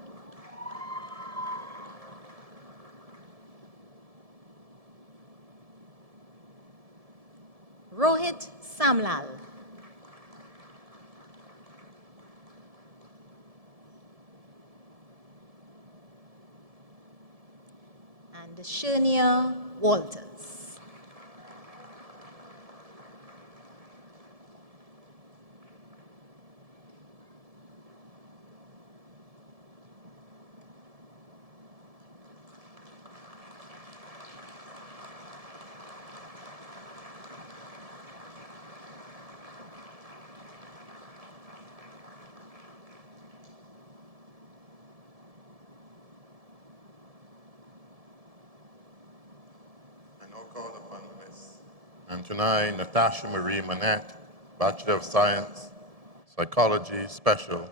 Rohit Samlal. And Shania Walters. Called upon Miss Antonine Natasha Marie Manette, Bachelor of Science, Psychology Special,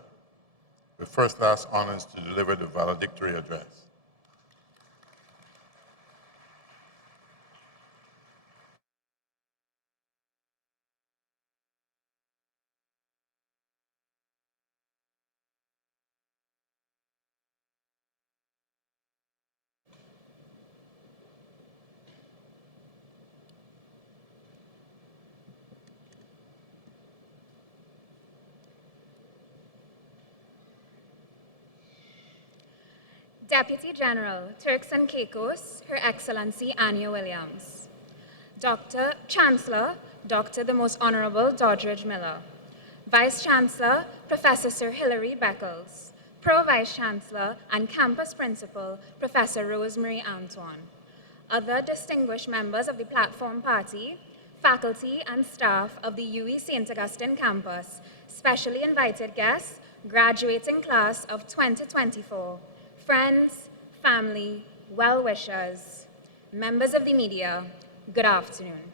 with first-class honors to deliver the valedictory address. Deputy General, Turks and Caicos, Her Excellency Anya Williams. Dr. Chancellor, Dr. the Most Honorable Doddridge Miller. Vice Chancellor, Professor Sir Hilary Beckles. Pro-Vice Chancellor and Campus Principal, Professor Rosemary Antoine. Other distinguished members of the Platform Party, faculty and staff of the UWI St Augustine campus, specially invited guests, graduating class of 2024, friends, family, well-wishers, members of the media, good afternoon.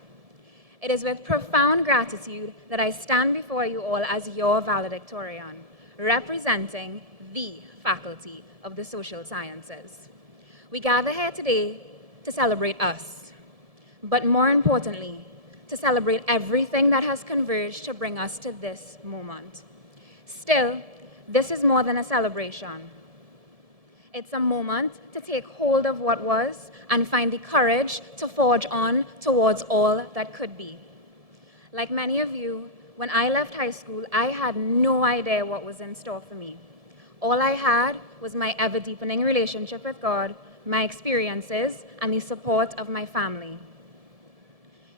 It is with profound gratitude that I stand before you all as your valedictorian, representing the faculty of the social sciences. We gather here today to celebrate us, but more importantly, to celebrate everything that has converged to bring us to this moment. Still, this is more than a celebration. It's a moment to take hold of what was and find the courage to forge on towards all that could be. Like many of you, when I left high school, I had no idea what was in store for me. All I had was my ever-deepening relationship with God, my experiences, and the support of my family.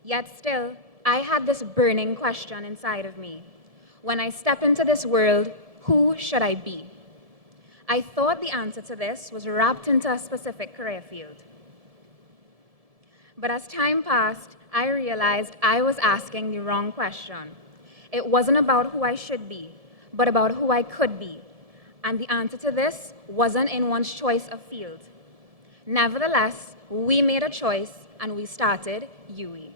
Yet still, I had this burning question inside of me. When I step into this world, who should I be? I thought the answer to this was wrapped into a specific career field. But as time passed, I realized I was asking the wrong question. It wasn't about who I should be, but about who I could be. And the answer to this wasn't in one's choice of field. Nevertheless, we made a choice and we started UWI.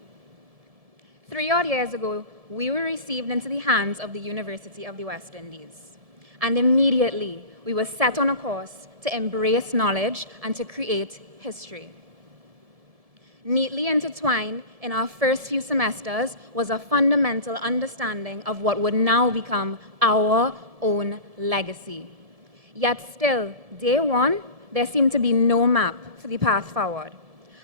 3 odd years ago, we were received into the hands of the University of the West Indies. And immediately, we were set on a course to embrace knowledge and to create history. Neatly intertwined in our first few semesters was a fundamental understanding of what would now become our own legacy. Yet still, day one, there seemed to be no map for the path forward.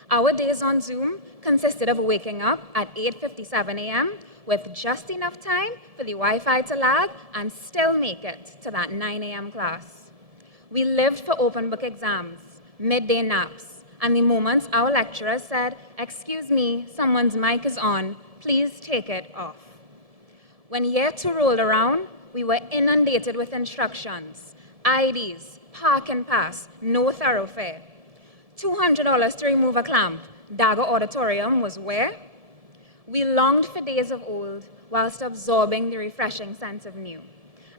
Our days on Zoom consisted of waking up at 8:57 a.m. with just enough time for the Wi-Fi to lag and still make it to that 9 a.m. class. We lived for open book exams, midday naps, and the moments our lecturer said, "Excuse me, someone's mic is on, please take it off." When year 2 rolled around, we were inundated with instructions, IDs, park and pass, no thoroughfare. $200 to remove a clamp, Dagger Auditorium was where? We longed for days of old whilst absorbing the refreshing sense of new.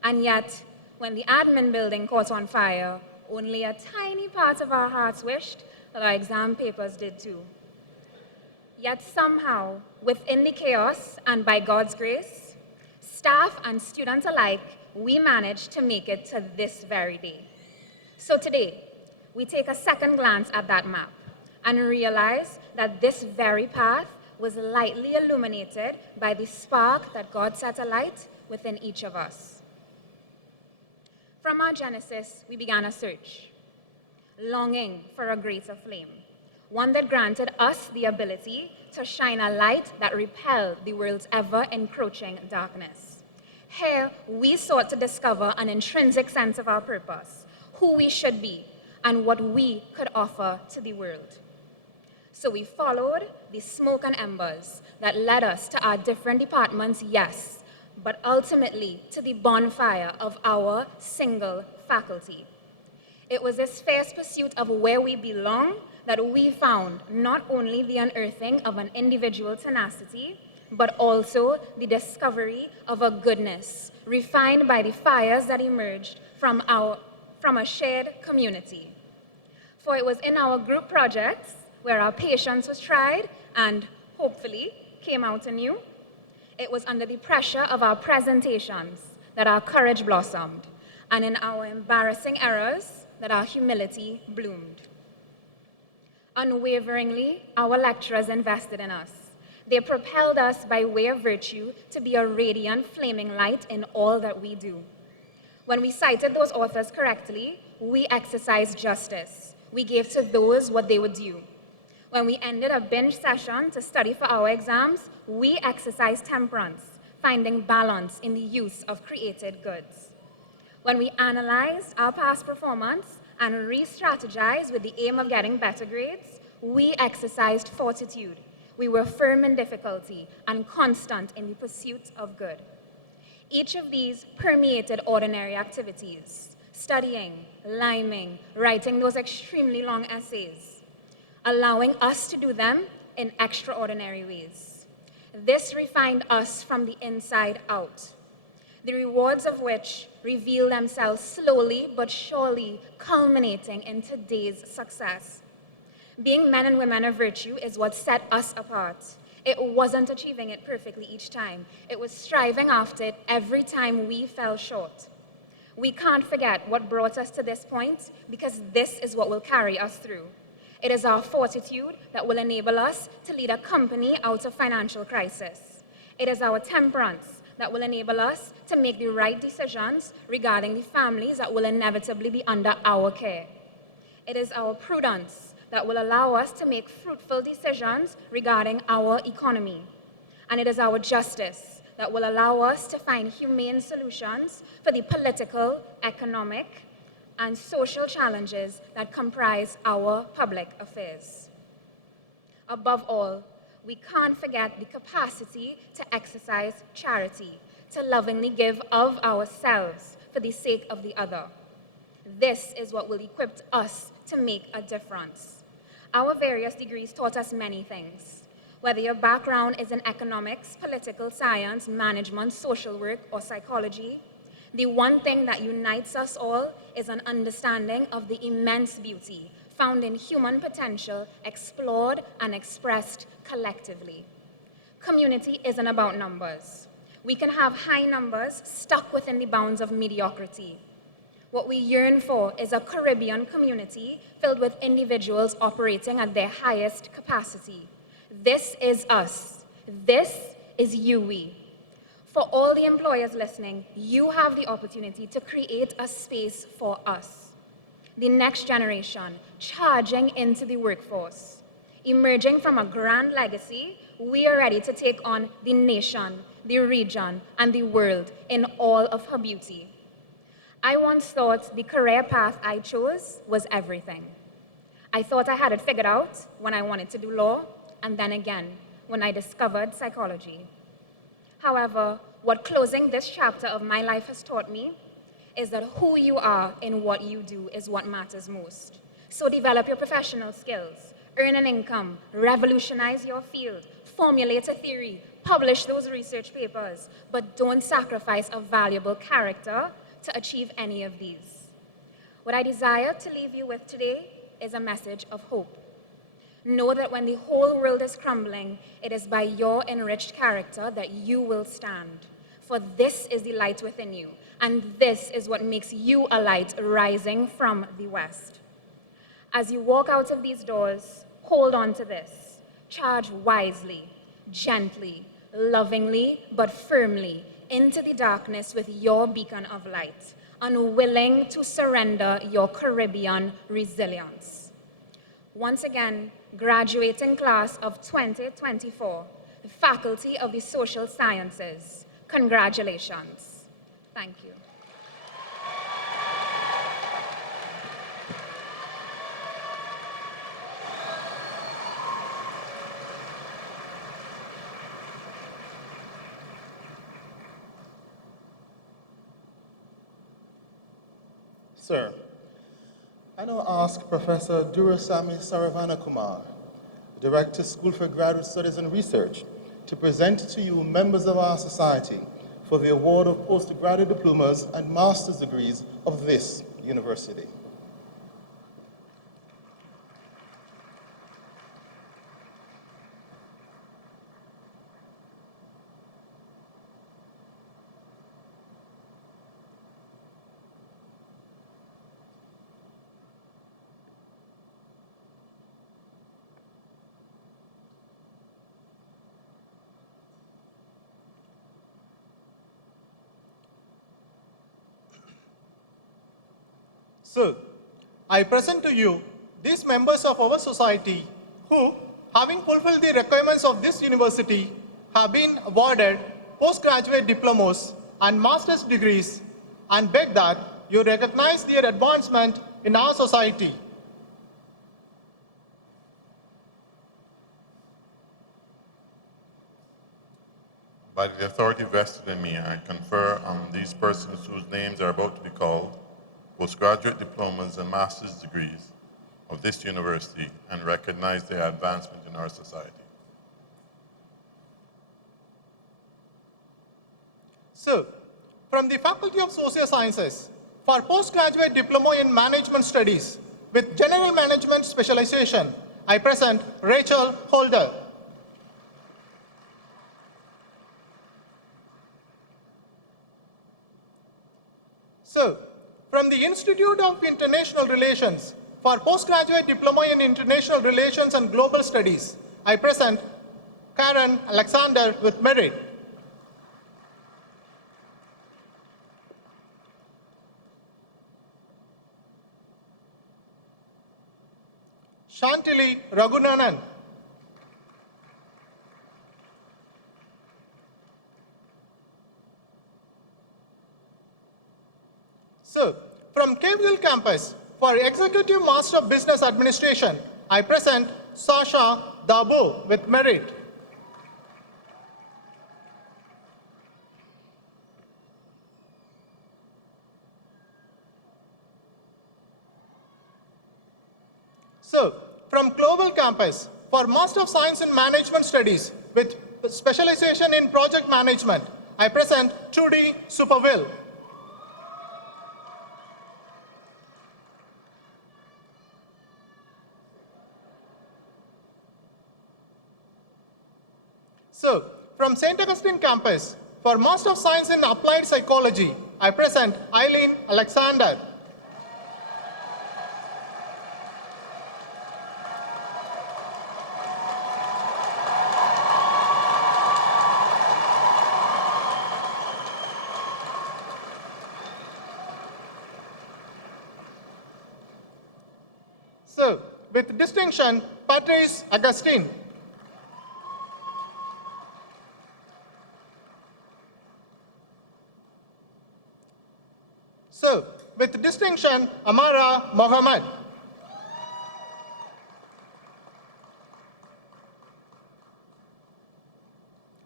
And yet, when the admin building caught on fire, only a tiny part of our hearts wished that our exam papers did too. Yet somehow, within the chaos and by God's grace, staff and students alike, we managed to make it to this very day. So today, we take a second glance at that map and realize that this very path was lightly illuminated by the spark that God set alight within each of us. From our genesis, we began a search, longing for a greater flame, one that granted us the ability to shine a light that repelled the world's ever-encroaching darkness. Here, we sought to discover an intrinsic sense of our purpose, who we should be, and what we could offer to the world. So we followed the smoke and embers that led us to our different departments, yes, but ultimately to the bonfire of our single faculty. It was this fierce pursuit of where we belong that we found not only the unearthing of an individual tenacity, but also the discovery of a goodness refined by the fires that emerged from a shared community. For it was in our group projects where our patience was tried and hopefully came out anew. It was under the pressure of our presentations that our courage blossomed, and in our embarrassing errors that our humility bloomed. Unwaveringly, our lecturers invested in us. They propelled us by way of virtue to be a radiant, flaming light in all that we do. When we cited those authors correctly, we exercised justice. We gave to those what they were due. When we ended a binge session to study for our exams, we exercised temperance, finding balance in the use of created goods. When we analyzed our past performance and re-strategized with the aim of getting better grades, we exercised fortitude. We were firm in difficulty and constant in the pursuit of good. Each of these permeated ordinary activities, studying, liming, writing those extremely long essays, allowing us to do them in extraordinary ways. This refined us from the inside out, the rewards of which reveal themselves slowly but surely, culminating in today's success. Being men and women of virtue is what set us apart. It wasn't achieving it perfectly each time. It was striving after it every time we fell short. We can't forget what brought us to this point, because this is what will carry us through. It is our fortitude that will enable us to lead a company out of financial crisis. It is our temperance that will enable us to make the right decisions regarding the families that will inevitably be under our care. It is our prudence that will allow us to make fruitful decisions regarding our economy. And it is our justice that will allow us to find humane solutions for the political, economic, and social challenges that comprise our public affairs. Above all, we can't forget the capacity to exercise charity, to lovingly give of ourselves for the sake of the other. This is what will equip us to make a difference. Our various degrees taught us many things. Whether your background is in economics, political science, management, social work, or psychology, the one thing that unites us all is an understanding of the immense beauty found in human potential explored and expressed collectively. Community isn't about numbers. We can have high numbers stuck within the bounds of mediocrity. What we yearn for is a Caribbean community filled with individuals operating at their highest capacity. This is us. This is UWI. For all the employers listening, you have the opportunity to create a space for us. The next generation, charging into the workforce. Emerging from a grand legacy, we are ready to take on the nation, the region, and the world in all of her beauty. I once thought the career path I chose was everything. I thought I had it figured out when I wanted to do law, and then again, when I discovered psychology. However, what closing this chapter of my life has taught me is that who you are in what you do is what matters most. So develop your professional skills, earn an income, revolutionize your field, formulate a theory, publish those research papers, but don't sacrifice a valuable character to achieve any of these. What I desire to leave you with today is a message of hope. Know that when the whole world is crumbling, it is by your enriched character that you will stand. For this is the light within you, and this is what makes you a light rising from the west. As you walk out of these doors, hold on to this. Charge wisely, gently, lovingly, but firmly into the darkness with your beacon of light, unwilling to surrender your Caribbean resilience. Once again, graduating class of 2024, the Faculty of the Social Sciences, congratulations. Thank you. Sir, I now ask Professor Durasamy Saravanakumar, Director, School for Graduate Studies and Research, to present to you members of our society for the award of postgraduate diplomas and master's degrees of this university. Sir, I present to you these members of our society who, having fulfilled the requirements of this university, have been awarded postgraduate diplomas and master's degrees, and beg that you recognize their advancement in our society. By the authority vested in me, I confer on these persons whose names are about to be called postgraduate diplomas and master's degrees of this university and recognize their advancement in our society. Sir, from the Faculty of Social Sciences, for postgraduate diploma in management studies with general management specialization, I present Rachel Holder. Sir, from the Institute of International Relations, for postgraduate diploma in international relations and global studies, I present Karen Alexander with merit. Shantili Raghunanan. Sir, from Caveville campus, for Executive Master of Business Administration, I present Sasha Dabu with merit. So, from Global Campus, for Master of Science in Management Studies with specialization in project management, I present Trudy Superwill. So, from St. Augustine campus, for Master of Science in Applied Psychology, I present Eileen Alexander. So, with distinction, Patrice Augustine. So, with distinction, Amara Mohammed.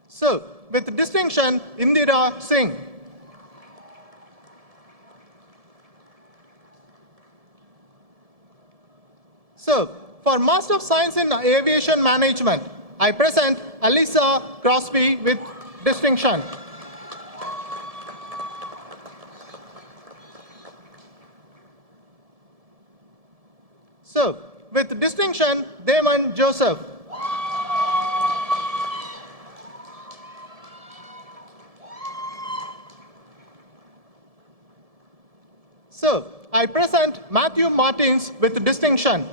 So, with distinction, Indira Singh. So, for Master of Science in Aviation Management, I present Alisa Crosby with distinction. So, with distinction, Damon Joseph. So, I present Matthew Martins with distinction.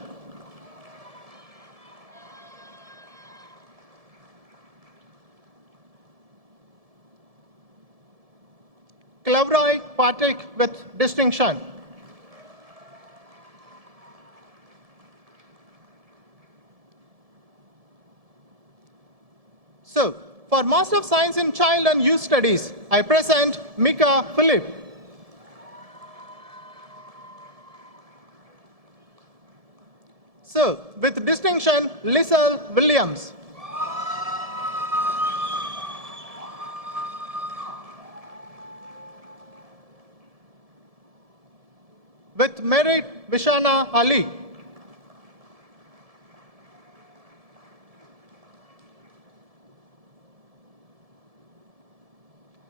Clavroy Patrick with distinction. So, for Master of Science in Child and Youth Studies, I present Mika Philip. So, with distinction, Lizelle Williams. With merit, Vishana Ali.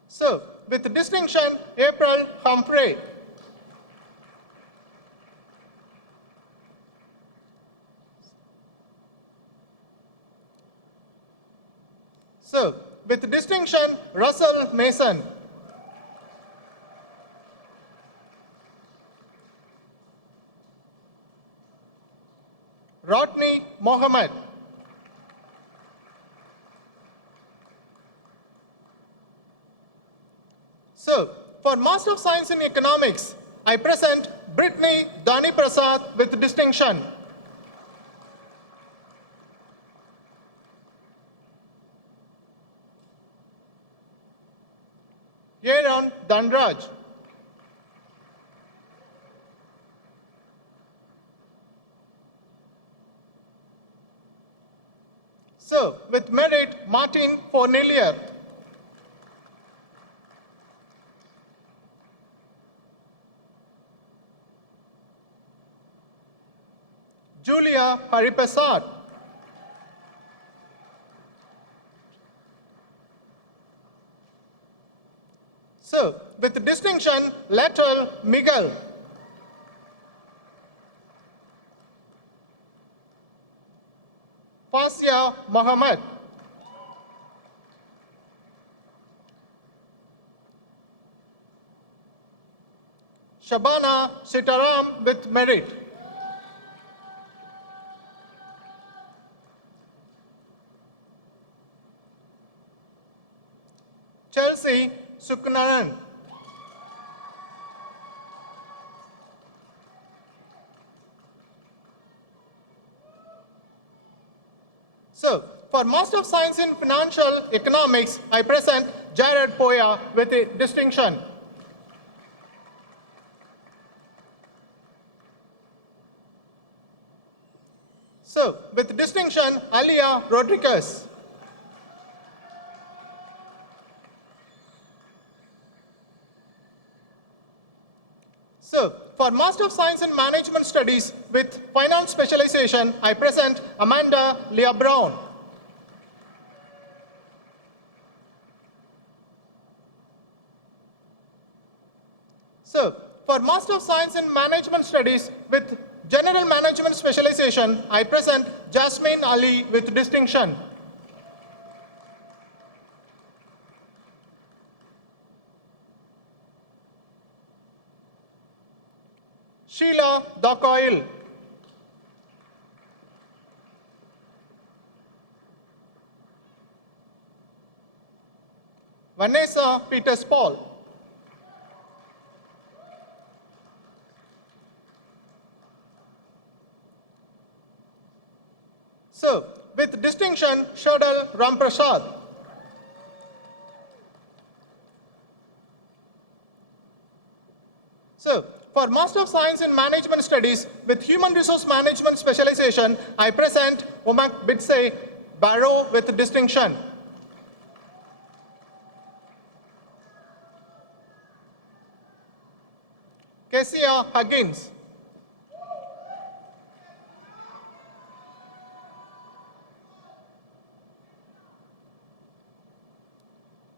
So, with distinction, April Humphrey. So, with distinction, Russell Mason. Rodney Mohammed. So, for Master of Science in Economics, I present Brittany Dani Prasad with distinction. Aaron Danraj. So, with merit, Martin Fornelier. Julia Hariprasad. So, with distinction, lateral Miguel. Fasia Mohammed. Shabana Sitaram with merit. Chelsea Suknaran. So, for Master of Science in Financial Economics, I present Jared Poya with a distinction. So, with distinction, Alia Rodriguez. So, for Master of Science in Management Studies with Finance Specialization, I present Amanda Leah Brown. So, for Master of Science in Management Studies with General Management Specialization, I present Jasmine Ali with distinction. Sheila Docoil. Vanessa Peters Paul. So, with distinction, Shadal Ramprasad. So, for Master of Science in Management Studies with Human Resource Management Specialization, I present Umak Bidse Barrow with distinction. Kessia Huggins.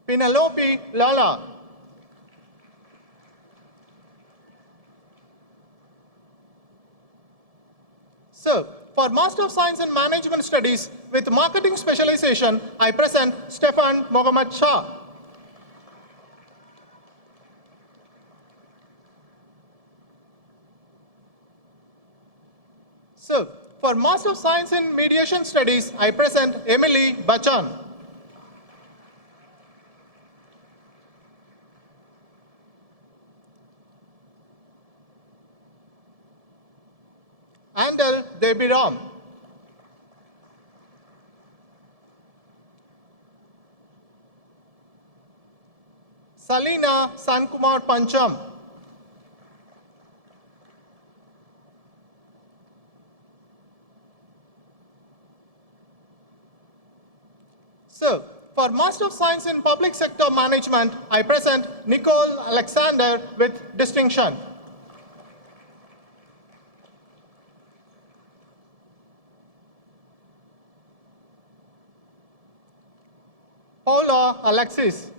Penelope Lala. So, for Master of Science in Management Studies with Marketing Specialization, I present Stefan Mohammad Shah. So, for Master of Science in Mediation Studies, I present Emily Bachan. Andal Debiram. Salina Sankumar Pancham. So, for Master of Science in Public Sector Management, I present Nicole Alexander with distinction. Paula Alexis.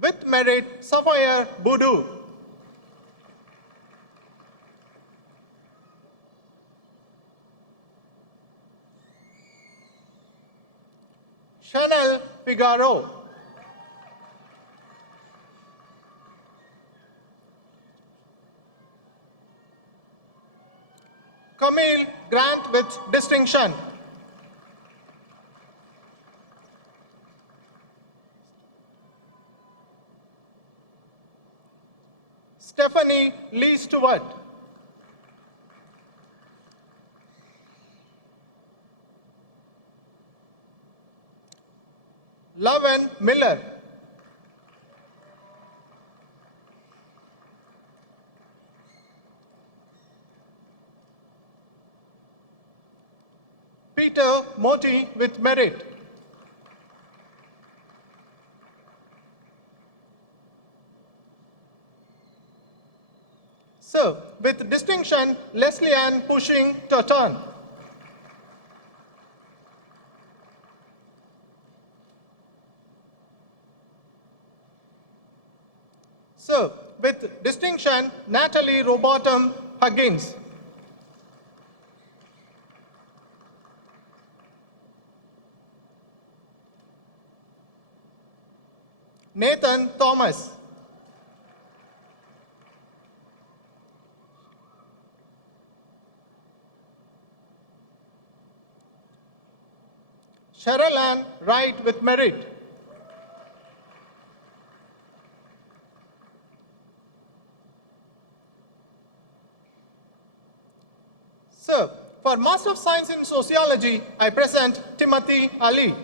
With merit, Sapphire Boudou. Chanel Figaro. Camille Grant with distinction. Stephanie Lee Stewart. Laven Miller. Peter Moti with merit. So, with distinction, Leslie Ann Pushing Toton. So, with distinction, Natalie Robotham Huggins. Nathan Thomas. Cheryl Ann Wright with merit. So, for Master of Science in Sociology, I present Timothy Ali.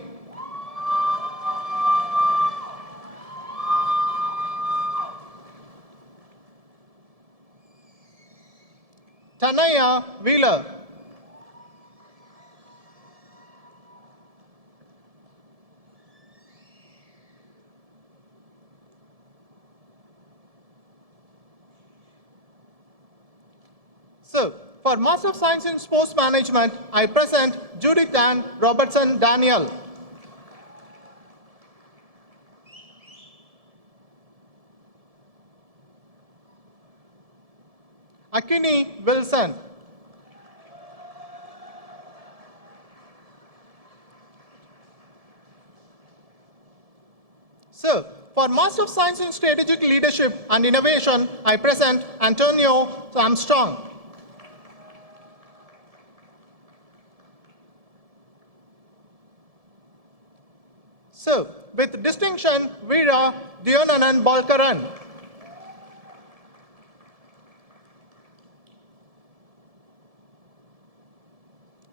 Tanaya Wheeler. So, for Master of Science in Sports Management, I present Judith Ann Robertson Daniel. Akini Wilson. So, for Master of Science in Strategic Leadership and Innovation, I present Antonio Armstrong. So, with distinction, Veera Dionanan Balkaran.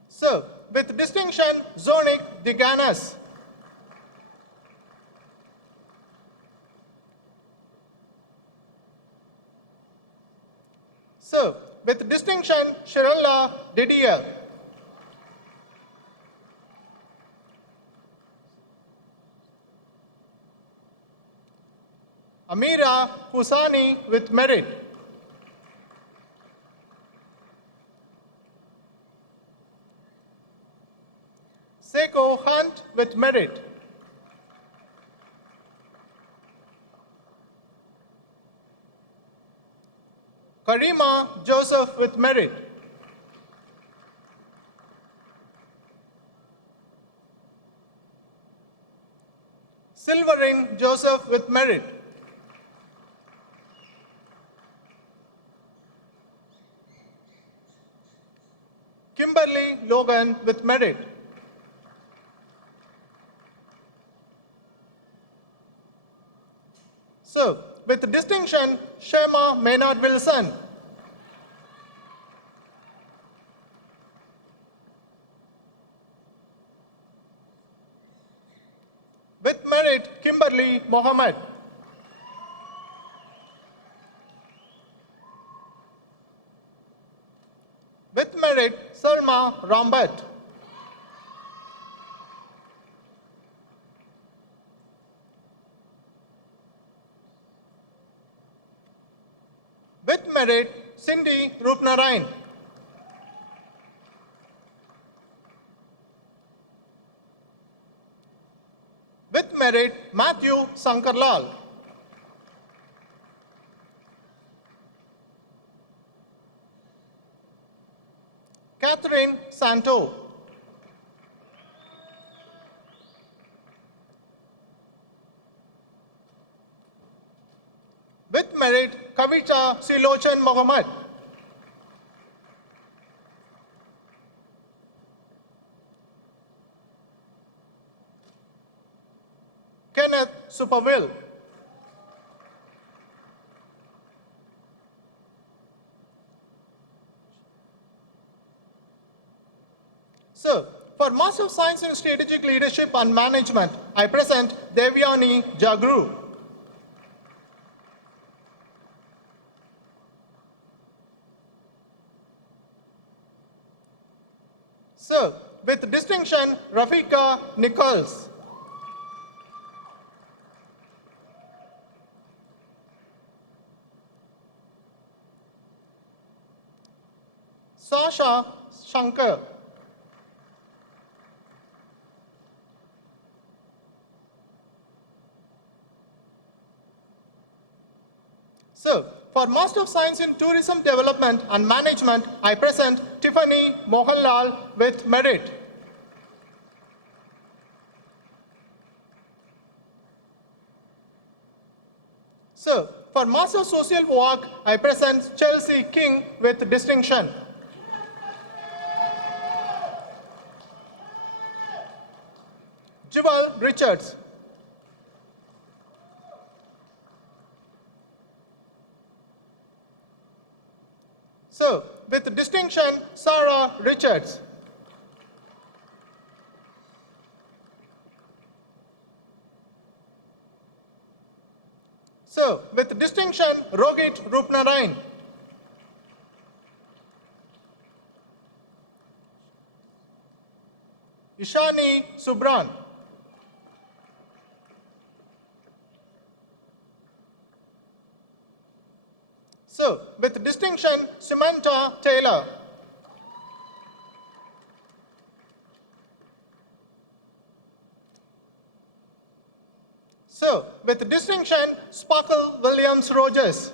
So, with distinction, Zonik Diganas. So, with distinction, Shirella Didier. Amira Husani with merit. Seiko Hunt with merit. Karima Joseph with merit. Silverine Joseph with merit. Kimberly Logan with merit. So, with distinction, Shema Maynard Wilson. With merit, Kimberly Mohammed. With merit, Salma Rambat. With merit, Cindy Rupnarain. With merit, Matthew Sankarlal. Catherine Santo. With merit, Kavita Silochan Mohammed. Kenneth Superville. So, for Master of Science in Strategic Leadership and Management, I present Devyani Jagru. So, with distinction, Rafika Nichols. Sasha Shankar. So, for Master of Science in Tourism Development and Management, I present Tiffany Mohanlal with merit. So, for Master of Social Work, I present Chelsea King with distinction. Jewel Richards. So, with distinction, Sarah Richards. So, with distinction, Rogit Rupnarain. Ishani Subran. So, with distinction, distinction, Samantha Taylor. So, with distinction, Sparkle Williams Rogers.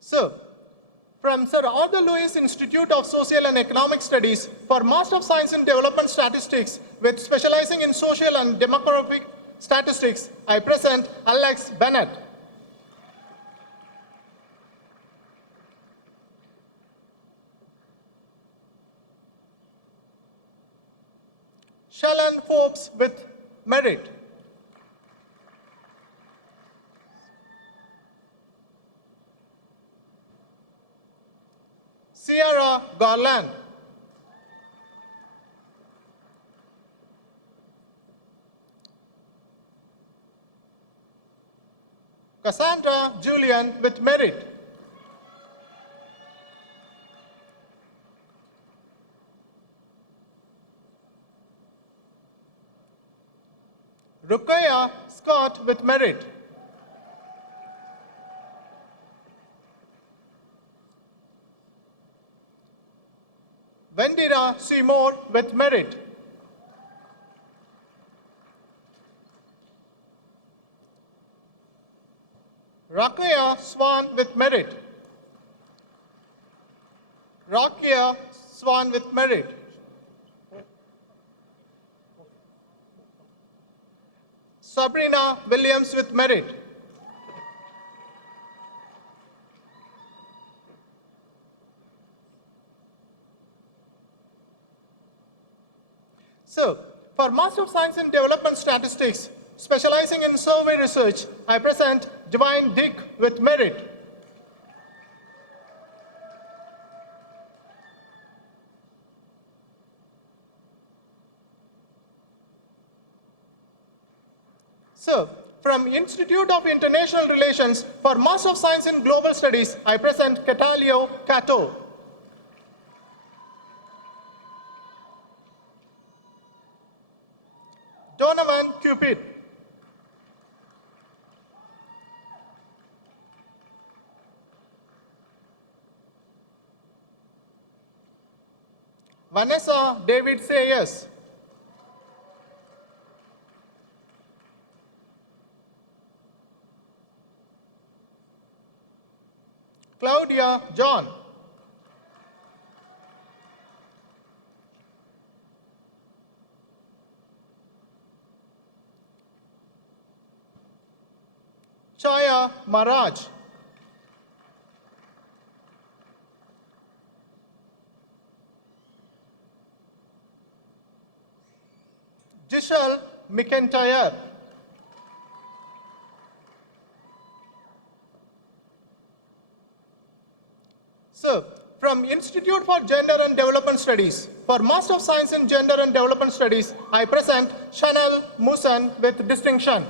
So, from Sir Arthur Lewis Institute of Social and Economic Studies for Master of Science in Development Statistics with specializing in social and demographic statistics, I present Alex Bennett. Shalon Forbes with merit. Sierra Garland. Cassandra Julian with merit. Ruqayya Scott with merit. Vendira Seymour with merit. Rakia Swan with merit. Rakia Swan with merit. Sabrina Williams with merit. So, for Master of Science in Development Statistics, specializing in survey research, I present Divine Dick with merit. So, from Institute of International Relations for Master of Science in Global Studies, I present Catalio Cato. Donovan Cupid. Vanessa David Sayers. Claudia John. Chaya Maharaj. Jishal McIntyre. So, from Institute for Gender and Development Studies, for Master of Science in Gender and Development Studies, I present Chanel Musan with distinction.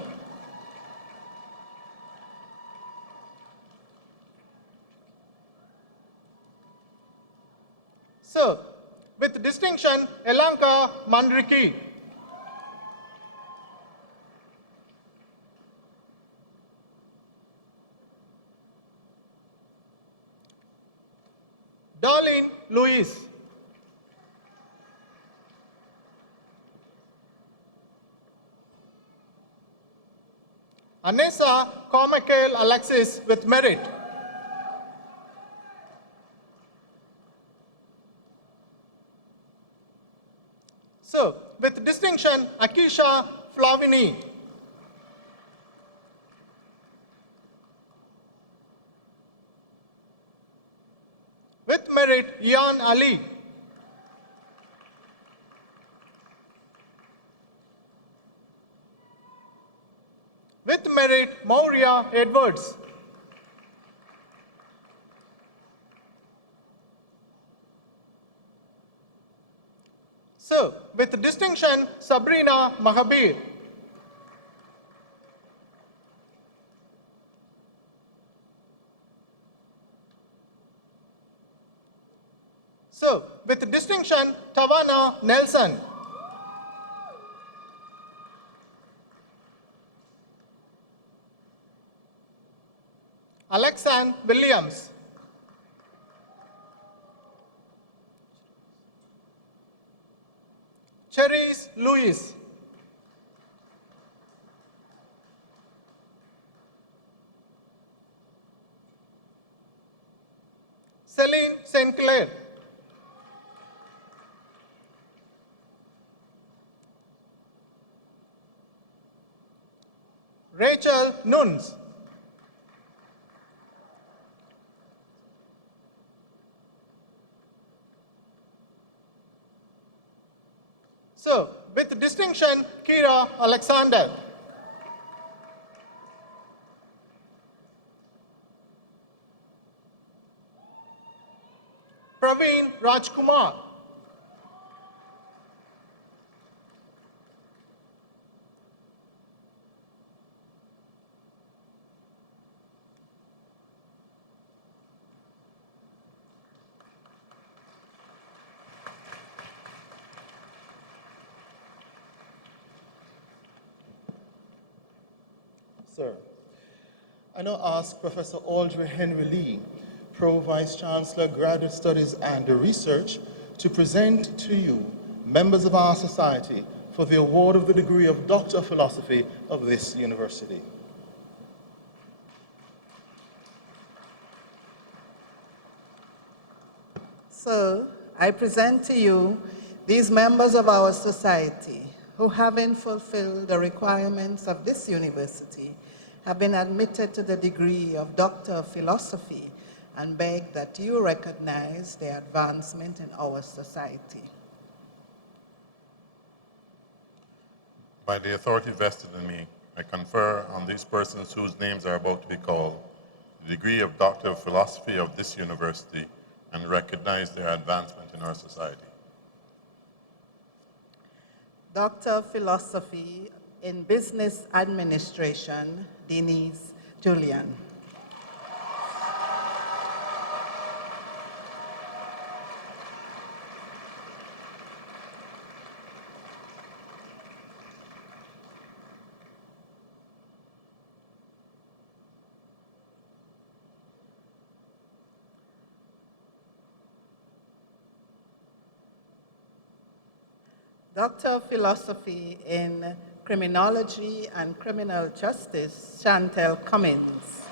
So, with distinction, Elanka Mandriki. Darlene Louise. Anessa Carmichael Alexis with merit. So, with distinction, Akisha Flavini. With merit, Ian Ali. With merit, Maurya Edwards. So, with distinction, Sabrina Mahabir. So, with distinction, Tawana Nelson. Alexan Williams. Cherise Lewis. Celine St. Clair. Rachel Nunes. So, with distinction, Kira Alexander. Praveen Rajkumar. Sir, I now ask Professor Audrey Henry Lee, Pro Vice Chancellor, Graduate Studies and Research, to present to you members of our society for the award of the degree of Doctor of Philosophy of this university. So, I present to you these members of our society who, having fulfilled the requirements of this university, have been admitted to the degree of Doctor of Philosophy and beg that you recognize their advancement in our society. By the authority vested in me, I confer on these persons whose names are about to be called the degree of Doctor of Philosophy of this university and recognize their advancement in our society. Doctor of Philosophy in Business Administration, Denise Julian. Doctor of Philosophy in Criminology and Criminal Justice, Chantel Cummins.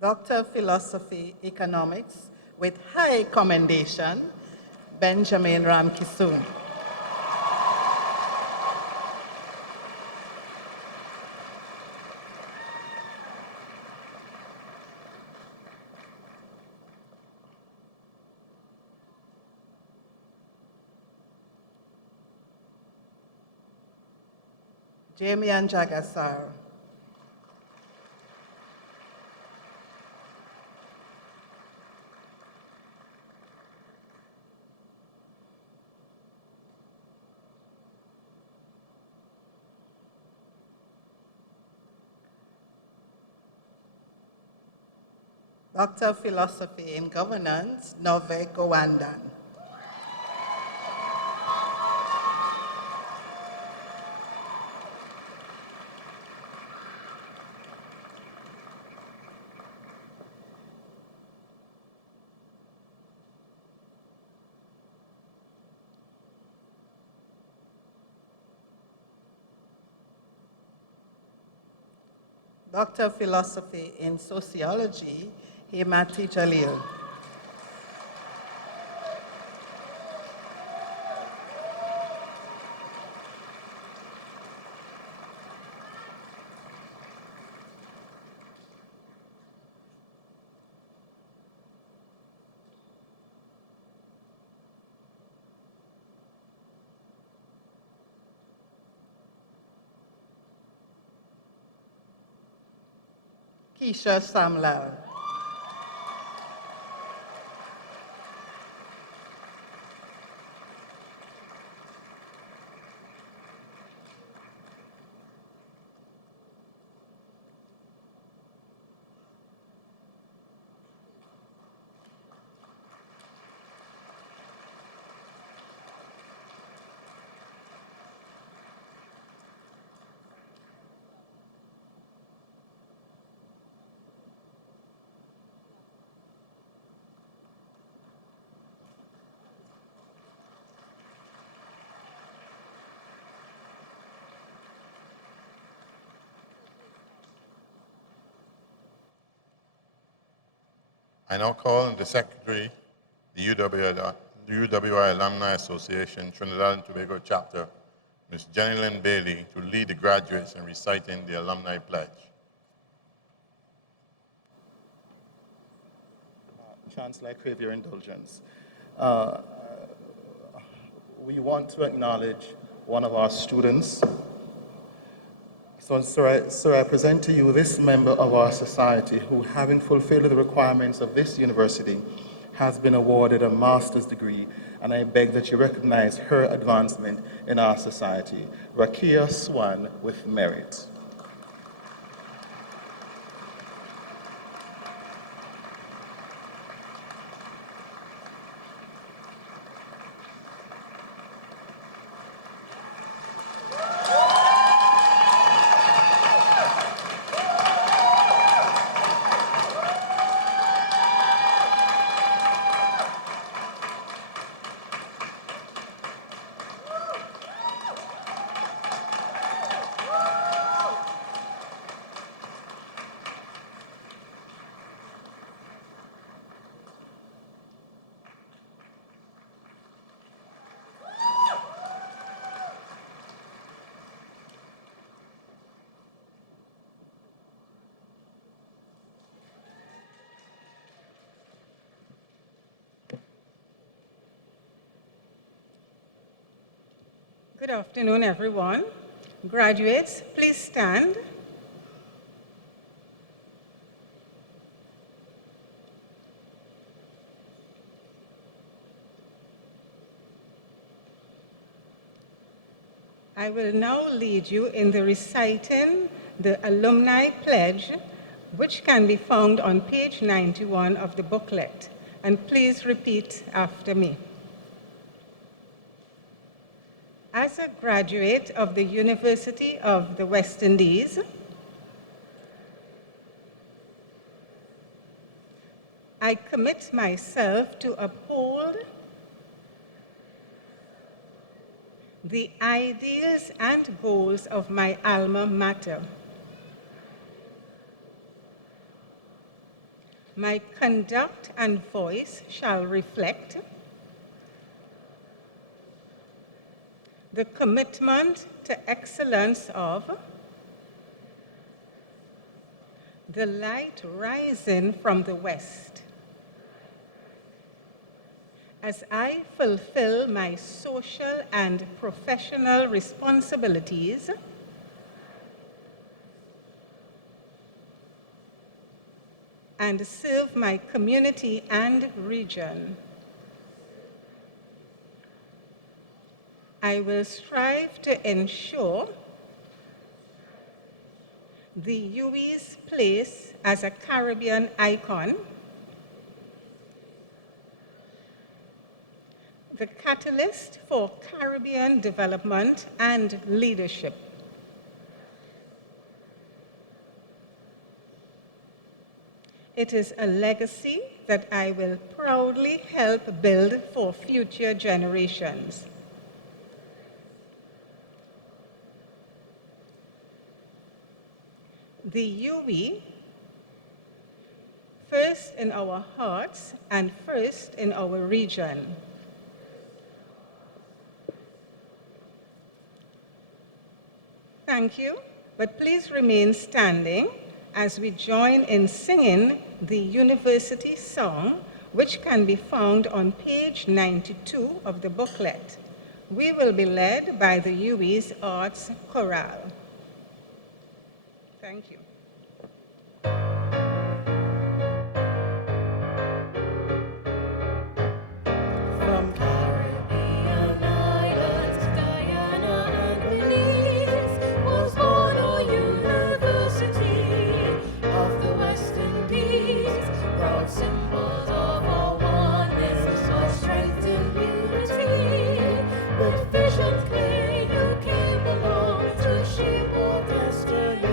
Doctor of Philosophy, Economics, with high commendation, Benjamin Ramkisoon. Jamie Anjagasar. Doctor of Philosophy in Governance, Nove Gowandan. Doctor of Philosophy in Sociology, Himati Jalil. Keisha Samlal. I now call on the Secretary, the UWI Alumni Association, Trinidad and Tobago Chapter, Ms. Jenny Lynn Bailey, to lead the graduates in reciting the Alumni Pledge. Chancellor, I crave your indulgence. We want to acknowledge one of our students. So, sir, I present to you this member of our society who, having fulfilled the requirements of this university, has been awarded a master's degree, and I beg that you recognize her advancement in our society. Rakia Swan with merit. Good afternoon, everyone. Graduates, please stand. I will now lead you in the reciting the Alumni Pledge, which can be found on page 91 of the booklet. And please repeat after me. As a graduate of the University of the West Indies, I commit myself to uphold the ideals and goals of my alma mater. My conduct and voice shall reflect the commitment to excellence of the light rising from the west. As I fulfill my social and professional responsibilities, and serve my community and region, I will strive to ensure the UWI's place as a Caribbean icon, the catalyst for Caribbean development and leadership. It is a legacy that I will proudly help build for future generations. The UWI, first in our hearts and first in our region. Thank you, but please remain standing as we join in singing the university song, which can be found on page 92 of the booklet. We will be led by the UWI's Arts Chorale. Thank you. From Caribbean islands, Guyana and Belize, was born our University of the West Indies, proud symbols of our oneness, our strength and unity. With vision clear, you came along to shape our destiny.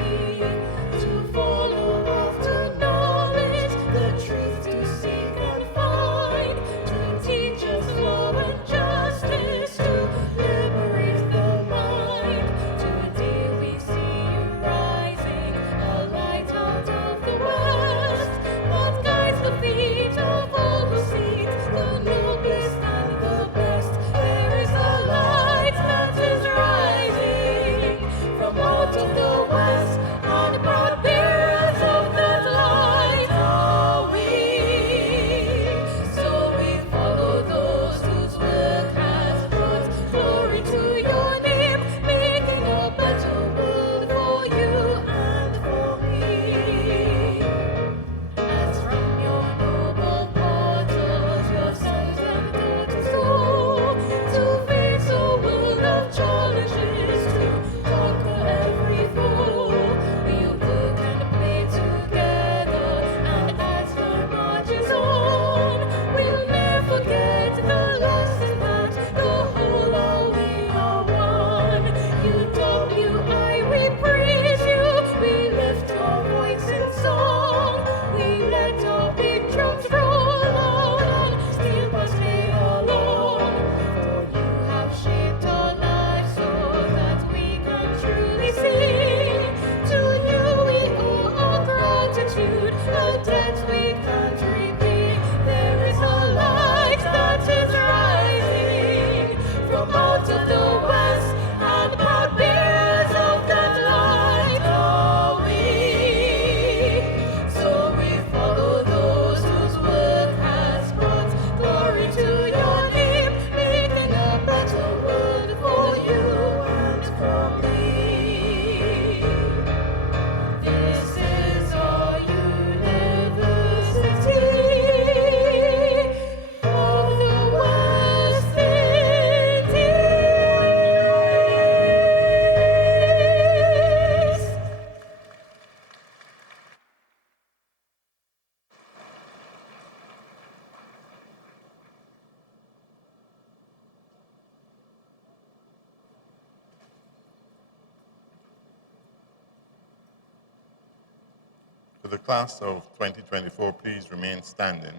To the class of 2024, please remain standing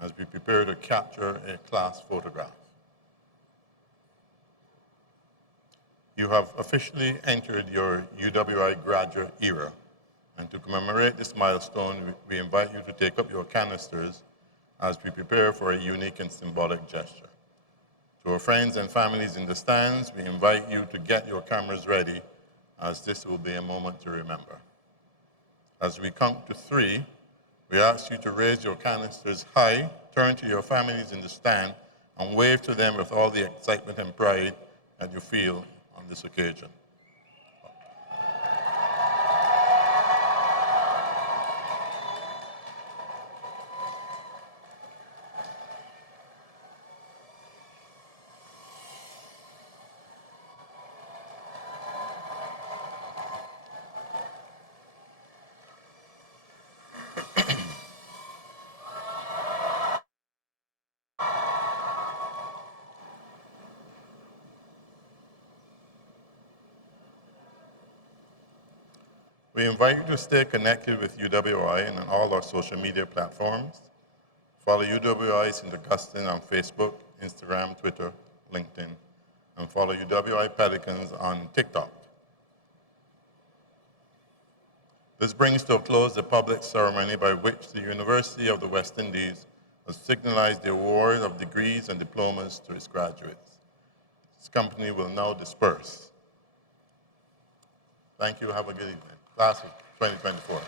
as we prepare to capture a class photograph. You have officially entered your UWI graduate era, and to commemorate this milestone, we invite you to take up your canisters as we prepare for a unique and symbolic gesture. To our friends and families in the stands, we invite you to get your cameras ready, as this will be a moment to remember. As we count to 3, we ask you to raise your canisters high, turn to your families in the stand, and wave to them with all the excitement and pride that you feel on this occasion. We invite you to stay connected with UWI and on all our social media platforms. Follow UWI St Augustine on Facebook, Instagram, Twitter, LinkedIn, and follow UWI Pelicans on TikTok. This brings to a close the public ceremony by which the University of the West Indies has signalized the award of degrees and diplomas to its graduates. This company will now disperse. Thank you. Have a good evening. Class of 2024.